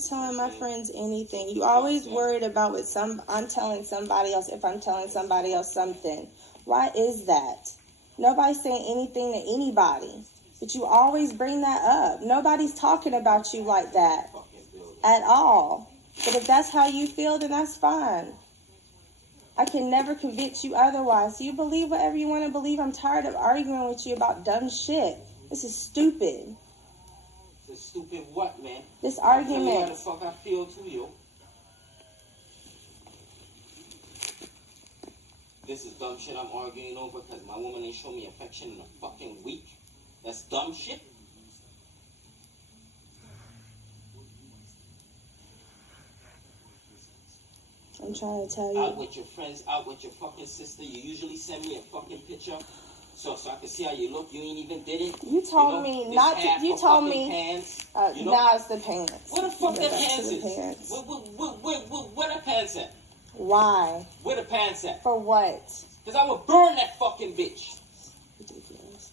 telling my friends anything. You always worried about what I'm telling somebody else if I'm telling somebody else something. Why is that? Nobody's saying anything to anybody. But you always bring that up. Nobody's talking about you like that at all. But if that's how you feel, then that's fine. I can never convince you otherwise. So you believe whatever you want to believe. I'm tired of arguing with you about dumb shit. This is stupid. It's stupid what, man? This argument. Tell me how the fuck I feel too, yo. This is dumb shit I'm arguing over because my woman ain't show me affection in a fucking week. That's dumb shit. I'm trying to tell you. Out with your friends, out with your fucking sister. You usually send me a fucking picture so I can see how you look. You ain't even did it. You told me not to. You told me. Pants, now it's the pants. Where the fuck that pants is? Pants. Where the pants at? Why? Where the pants at? For what? Because I would burn that fucking bitch. Ridiculous.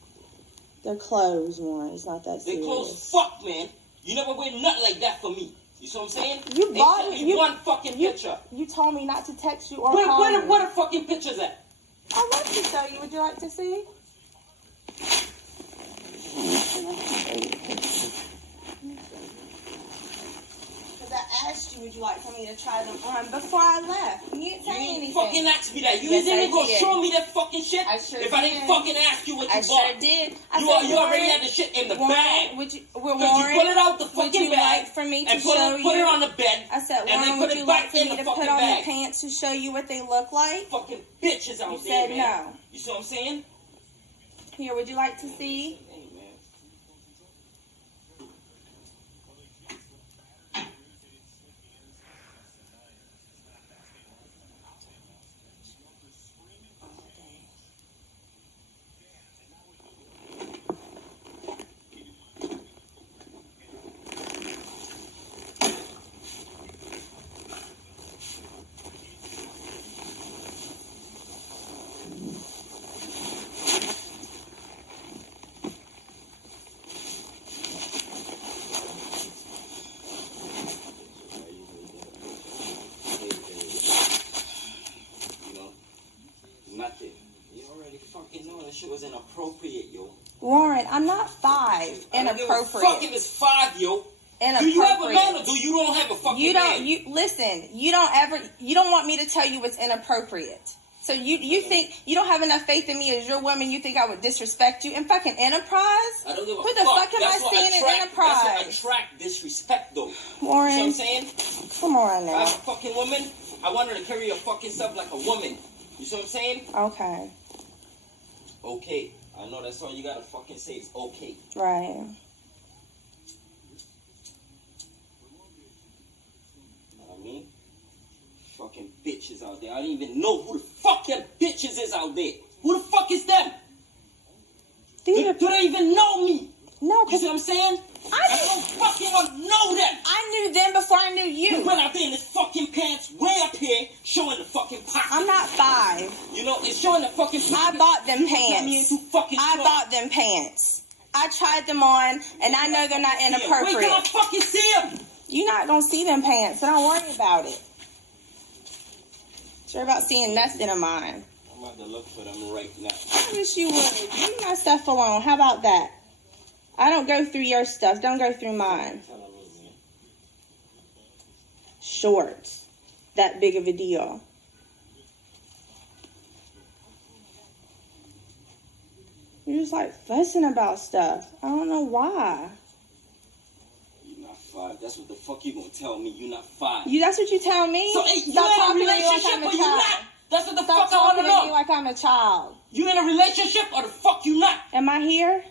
They're clothes, Warren. It's not that serious. They clothes fuck, man. You never wear nothing like that for me. You see what I'm saying? You bought me one fucking picture. You told me not to text you or call where me. Where the fucking pictures at? I'd love to show you. Would you like to see? Because I asked you, would you like for me to try them on before I left? You didn't say anything. You fucking asked me that. You Yes, didn't even go did. show me that fucking shit. I sure if did. I didn't fucking ask you what you I bought. sure did. You already had the shit in the bag. Would you pull it out the fucking would you bag like for me to and show you? put it on the bed. I said, and then Warren, put would it you back like for in me the to fucking put on bag. the pants to show you what they look like? Fucking bitches out you there, said man. no. You see what I'm saying? Here, would you like to see? Hey, man. Nothing. You already fucking know that shit was inappropriate, yo. Warren, I'm not 5. Inappropriate. Fucking is 5, yo. Do you have a man or do you don't have a fucking man? You don't want me to tell you what's inappropriate. So you think you don't have enough faith in me as your woman? You think I would disrespect you in fucking Enterprise? I don't give a What the fuck am I seeing in Enterprise? That's what attract disrespect, though. Warren, you know what I'm saying? Come on now. If I was a fucking woman, I want her to carry her fucking self like a woman. You see what I'm saying? Okay. Okay. I know that's all you gotta fucking say is okay. Right. bitches out there. I don't even know who the fuck them bitches is out there. Who the fuck is them? Do they even know me? No, you see what I'm saying? I don't fucking want to know them. I knew them before I knew you. When I've been in this fucking pants way up here, showing the fucking pocket. I'm not 5. You know, it's showing the fucking pocket. I bought them pants. I bought them pants. I tried them on, and I know they're not inappropriate. Wait till I fucking see them. You're not gonna see them pants, so don't worry about it. Sure about seeing nothing of mine. I'm about to look for them right now. I wish you would. Leave my stuff alone. How about that? I don't go through your stuff. Don't go through mine. Shorts. That big of a deal. You're just like fussing about stuff. I don't know why. You're not 5. That's what the fuck you gonna tell me. You're not 5. That's what you tell me? So, hey, you Stop in a talking to me like relationship I'm a or you child. not? That's what the Stop fuck I want to talking know. to me like I'm a child. You in a relationship or the fuck you not? Am I here?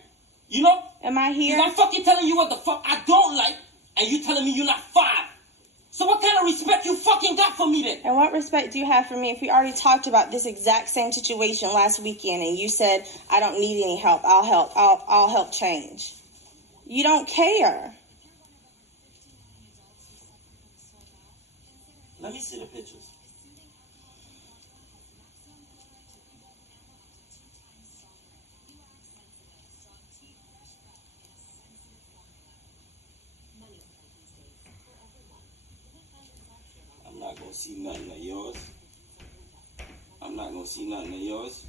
You know? Am I here? 'Cause I'm fucking telling you what the fuck I don't like, and you telling me you're not 5. So what kind of respect you fucking got for me then? And what respect do you have for me if we already talked about this exact same situation last weekend and you said, I don't need any help. I'll help. I'll help change. You don't care. Let me see the pictures. I'm not gonna see nothing of yours. I'm not gonna see nothing of yours.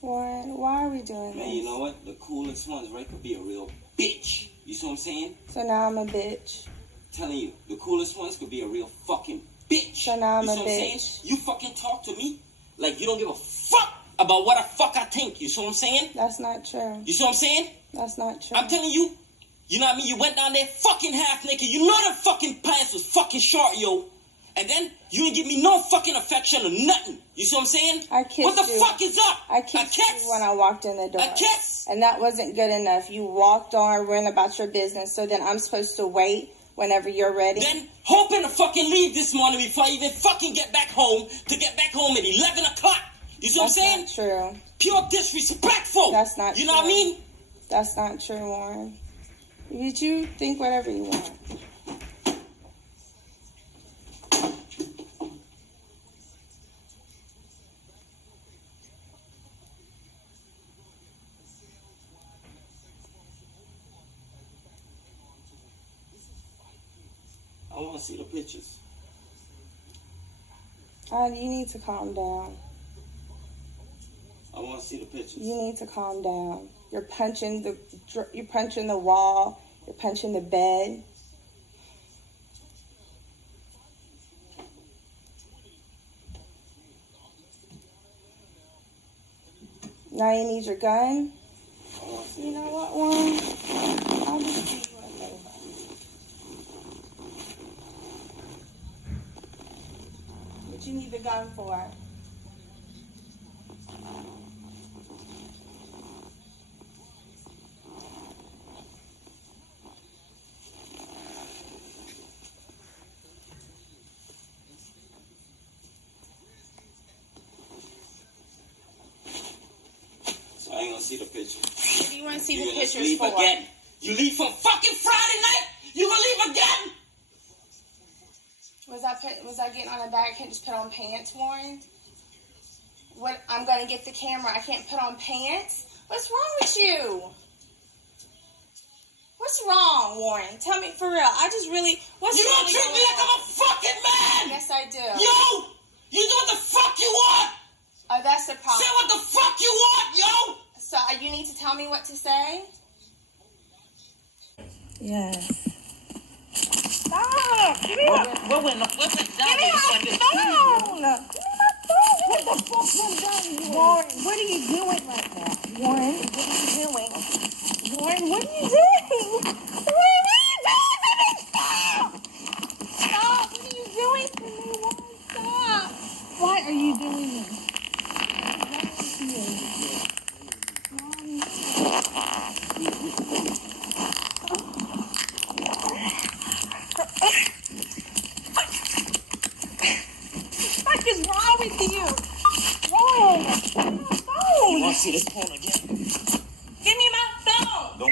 Why are we doing Man, this? you know what? The coolest ones, right, could be a real bitch. You see what I'm saying? So now I'm a bitch. Telling you, the coolest ones could be a real fucking bitch. So now I'm you a see what I'm bitch. saying? You fucking talk to me like you don't give a fuck about what the fuck I think. You see what I'm saying? That's not true. You see what I'm saying? That's not true. I'm telling you, you know what I mean? You went down there fucking half naked. You know the fucking pants was fucking short, yo. And then you didn't give me no fucking affection or nothing. You see what I'm saying? I kissed What the you. fuck is up? I kissed you when I walked in the door. A kiss? And that wasn't good enough. You walked on, went about your business, so then I'm supposed to wait whenever you're ready. Then hoping to fucking leave this morning before I even fucking get back home, to get back home at 11 o'clock. You see what I'm saying? That's not true. Pure disrespectful. That's not You true. know what I mean? That's not true, Warren. You think whatever you want. I want to see the pictures. You need to calm down. I want to see the pictures. You need to calm down. You're punching the wall. You're punching the bed. Now you need your gun. You know what, Warren? I'll just give you a favor. What you need the gun for? So I ain't gonna see the pictures. What do you want to see You the gonna pictures leave for? again? You leave from fucking Friday night? You gonna leave again? Was I getting on a bag? I can't just put on pants, Warren. What? I'm gonna get the camera. I can't put on pants. What's wrong with you? What's wrong, Warren? Tell me for real. What's You don't really treat me going like I'm a fucking man! Yes, I do. Yo! You do what the fuck you want! Oh, that's the problem. Say what the fuck you want, yo! So you need to tell me what to say? Yes. Stop! Give me What went down? Give me my phone! Give me my phone! What the fuck was done? Warren, what are you doing right now? Warren, what are you doing? Warren, what are you doing? Warren, what are you doing to me? Stop! Stop! What are you doing to me? Warren, stop! Why are you doing this?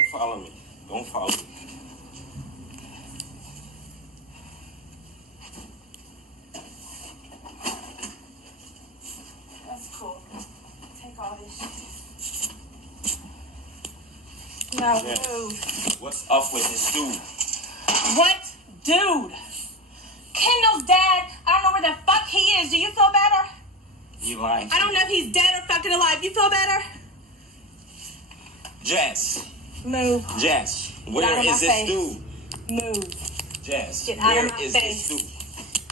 Don't follow me. Don't follow me. That's cool. Take all this shit. Now move. What's up with this dude? What dude? Kendall's dad. I don't know where the fuck he is. Do you feel better? You lying? I don't know if he's dead or fucking alive. You feel better? Jess. Move. Jess. Where is this dude? Move. Jess. Get out where of my is face. this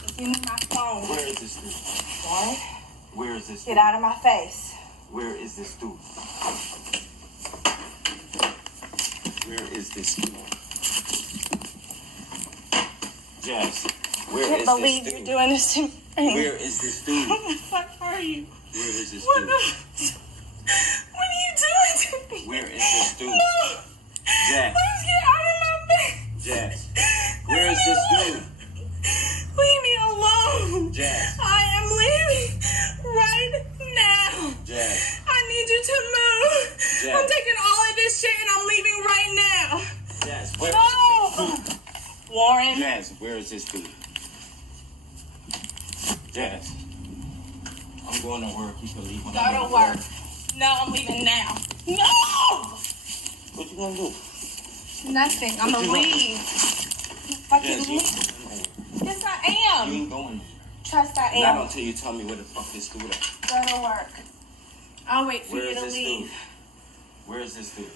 dude? Give me my phone. Where is this dude? What? Where is this dude? Get out of my face. Where is this dude? Where is this dude? Jess. Where I can't is believe this you're dude? doing this to me. Where is this dude? What the fuck are you? Where is this What dude? the? What are you doing to me? Where is this dude? No. Jess. Please get out of my face. Jess. Where is this dude? Leave me alone. Jess. I am leaving right now. Jess. I need you to move. Jess. I'm taking all of this shit and I'm leaving right now. Jess. Where? No. Warren. Jess. Where is this dude? Jess. I'm going to work. You can leave when Go I to work. No, I'm leaving now. No. What you gonna do? Nothing. I'm gonna leave. Fucking Jess, leave. Yes, I am. you ain't going. Trust I Not am. until you tell me where the fuck this dude at. Go to work. I'll wait for Where you is to this leave. dude? Where is this dude?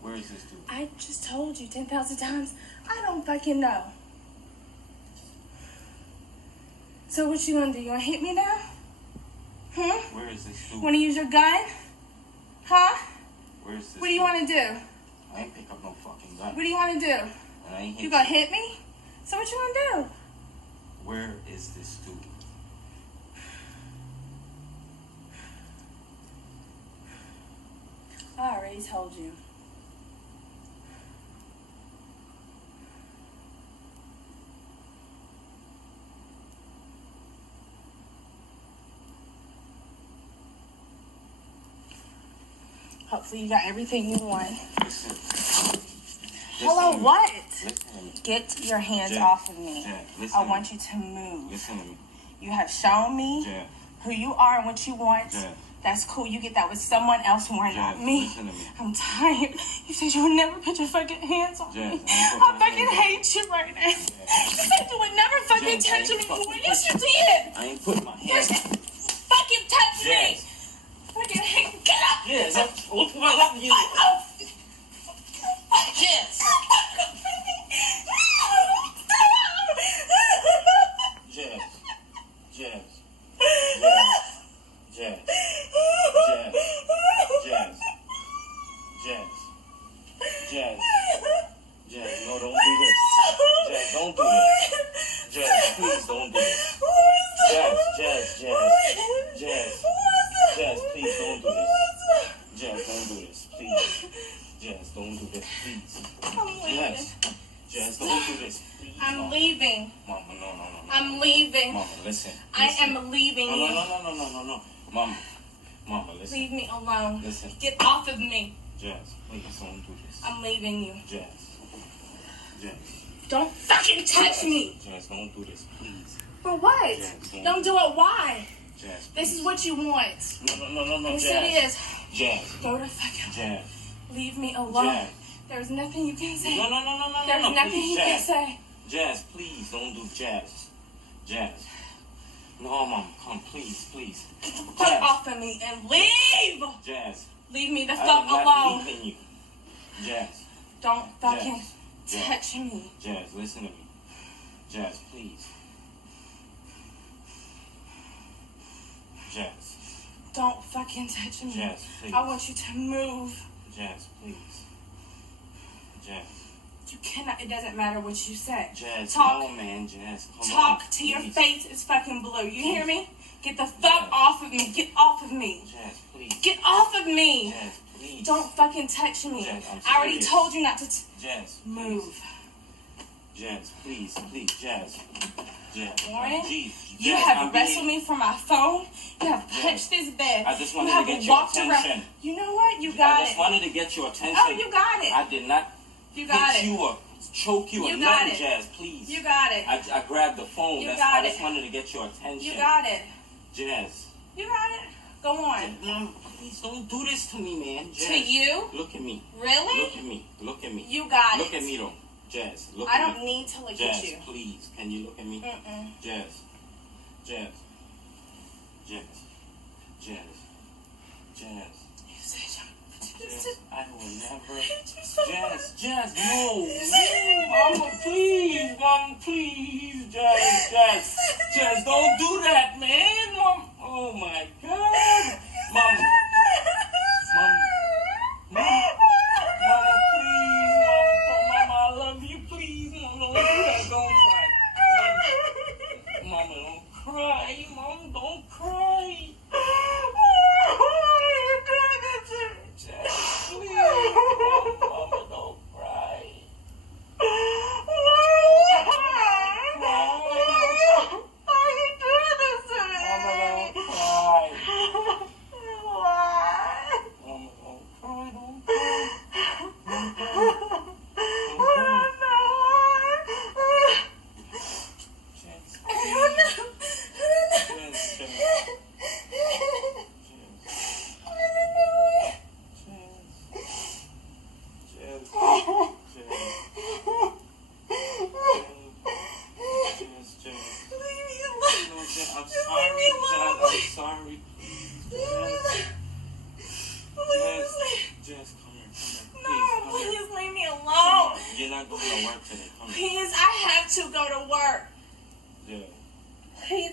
Where is this dude? I just told you 10,000 times. I don't fucking know. So what you gonna do? You gonna hit me now? Where is this dude? Wanna use your gun? Huh? Where is this What do you dude? wanna do? I ain't pick up no fucking gun. What do you wanna do? And I ain't hit You gonna hit me? So what you gonna do? Where is this dude? I already told you. Hopefully you got everything you want. Listen. Hello, to me. what? Listen to me. Get your hands Jen, off of me. Jen, listen I to want me. you to move. Listen to me. You have shown me Jen, who you are and what you want. Jen, That's cool. You get that with someone else more, not Jen, me. listen to me. I'm tired. You said you would never put your fucking hands on Jen, me. I ain't put I my fucking hands on hate you right now. You said you would never fucking Jen, I touch ain't me fucking more. touch Yes, you you. did. I ain't put my Yes, hands you fucking touch Jen. me. Fucking hate. Get up. Yes, I love you. Yes. Jess. Jess. Jess. Jess. Jess. Jess. Jess. Jess. No, don't do this. Jess, don't do this. Jess, please don't do this. Jess. Jess, please don't do this. Jess, don't do this, please. Jess, don't do this, please. I'm leaving. Jess, don't do this, please. I'm Mama. leaving. Mama, no. I'm leaving. Mama, listen. I am leaving you. No. Mama, listen. Leave me alone. Listen. Get off of me. Jess, please don't do this. I'm leaving you. Jess. Don't fucking touch me. Jess, don't do this, please. For what? Jess, Don't do it. Why? Jess, This is what you want. No, Yes, Jess. it is. Jess. Go to fucking. Jess. Leave me alone. Jess. There's nothing you can say. No, There's nothing please, you can Jess. say. Jess, please don't do Jess. Jess. No, Mom, come, please. Fuck off of me and leave. Jess. Leave me the I fuck am not alone. leaving you. Jess. Don't fucking Jess. touch me. Jess, listen to me. Jess, please. Jess. Don't fucking touch me. Jess, please. I want you to move. Jess, please. Jess. You cannot. It doesn't matter what you say. Jess, Talk. no, man, Jess. Come Talk on, to your please. face is fucking blue. You hear me? Get the fuck Jess. off of me. Get off of me. Jess, please. Get off of me. Jess, please. Don't fucking touch me. Jess, I'm I already serious. told you not to Jess, move. Jess, please, Jess. Warren, Jeez, you have wrestled me from my phone. You have punched this bed. I just You wanted have to get your walked attention. around. You know what? You got I just it. wanted to get your attention. Oh, you got it. I did not You got hit it. you or choke you or You got nothing, it. Jazz, please. You got it. I grabbed the phone. You I got just it. wanted to get your attention. You got it. Jazz. You got it. Go on. Mom, please don't do this to me, man. Jazz. To you? Look at me. Really? Look at me. Look at me. You got Look it. at me, though. Jazz, look I at don't me. need to look Jazz, at you. please. Can you look at me? Jazz. Jazz. Jazz. Jazz. Jazz. You said Jazz, I will never. Jazz, no. Mama, please. Mom, please. Jazz, don't do that, man. Mom, oh my God. Mama, please. Mama, I love you, please. Mama, don't do that. Don't cry. Mama, don't cry. Mom, don't cry. Jazz, please. Mama, don't cry. Please, I have to go to work. Yeah. Please,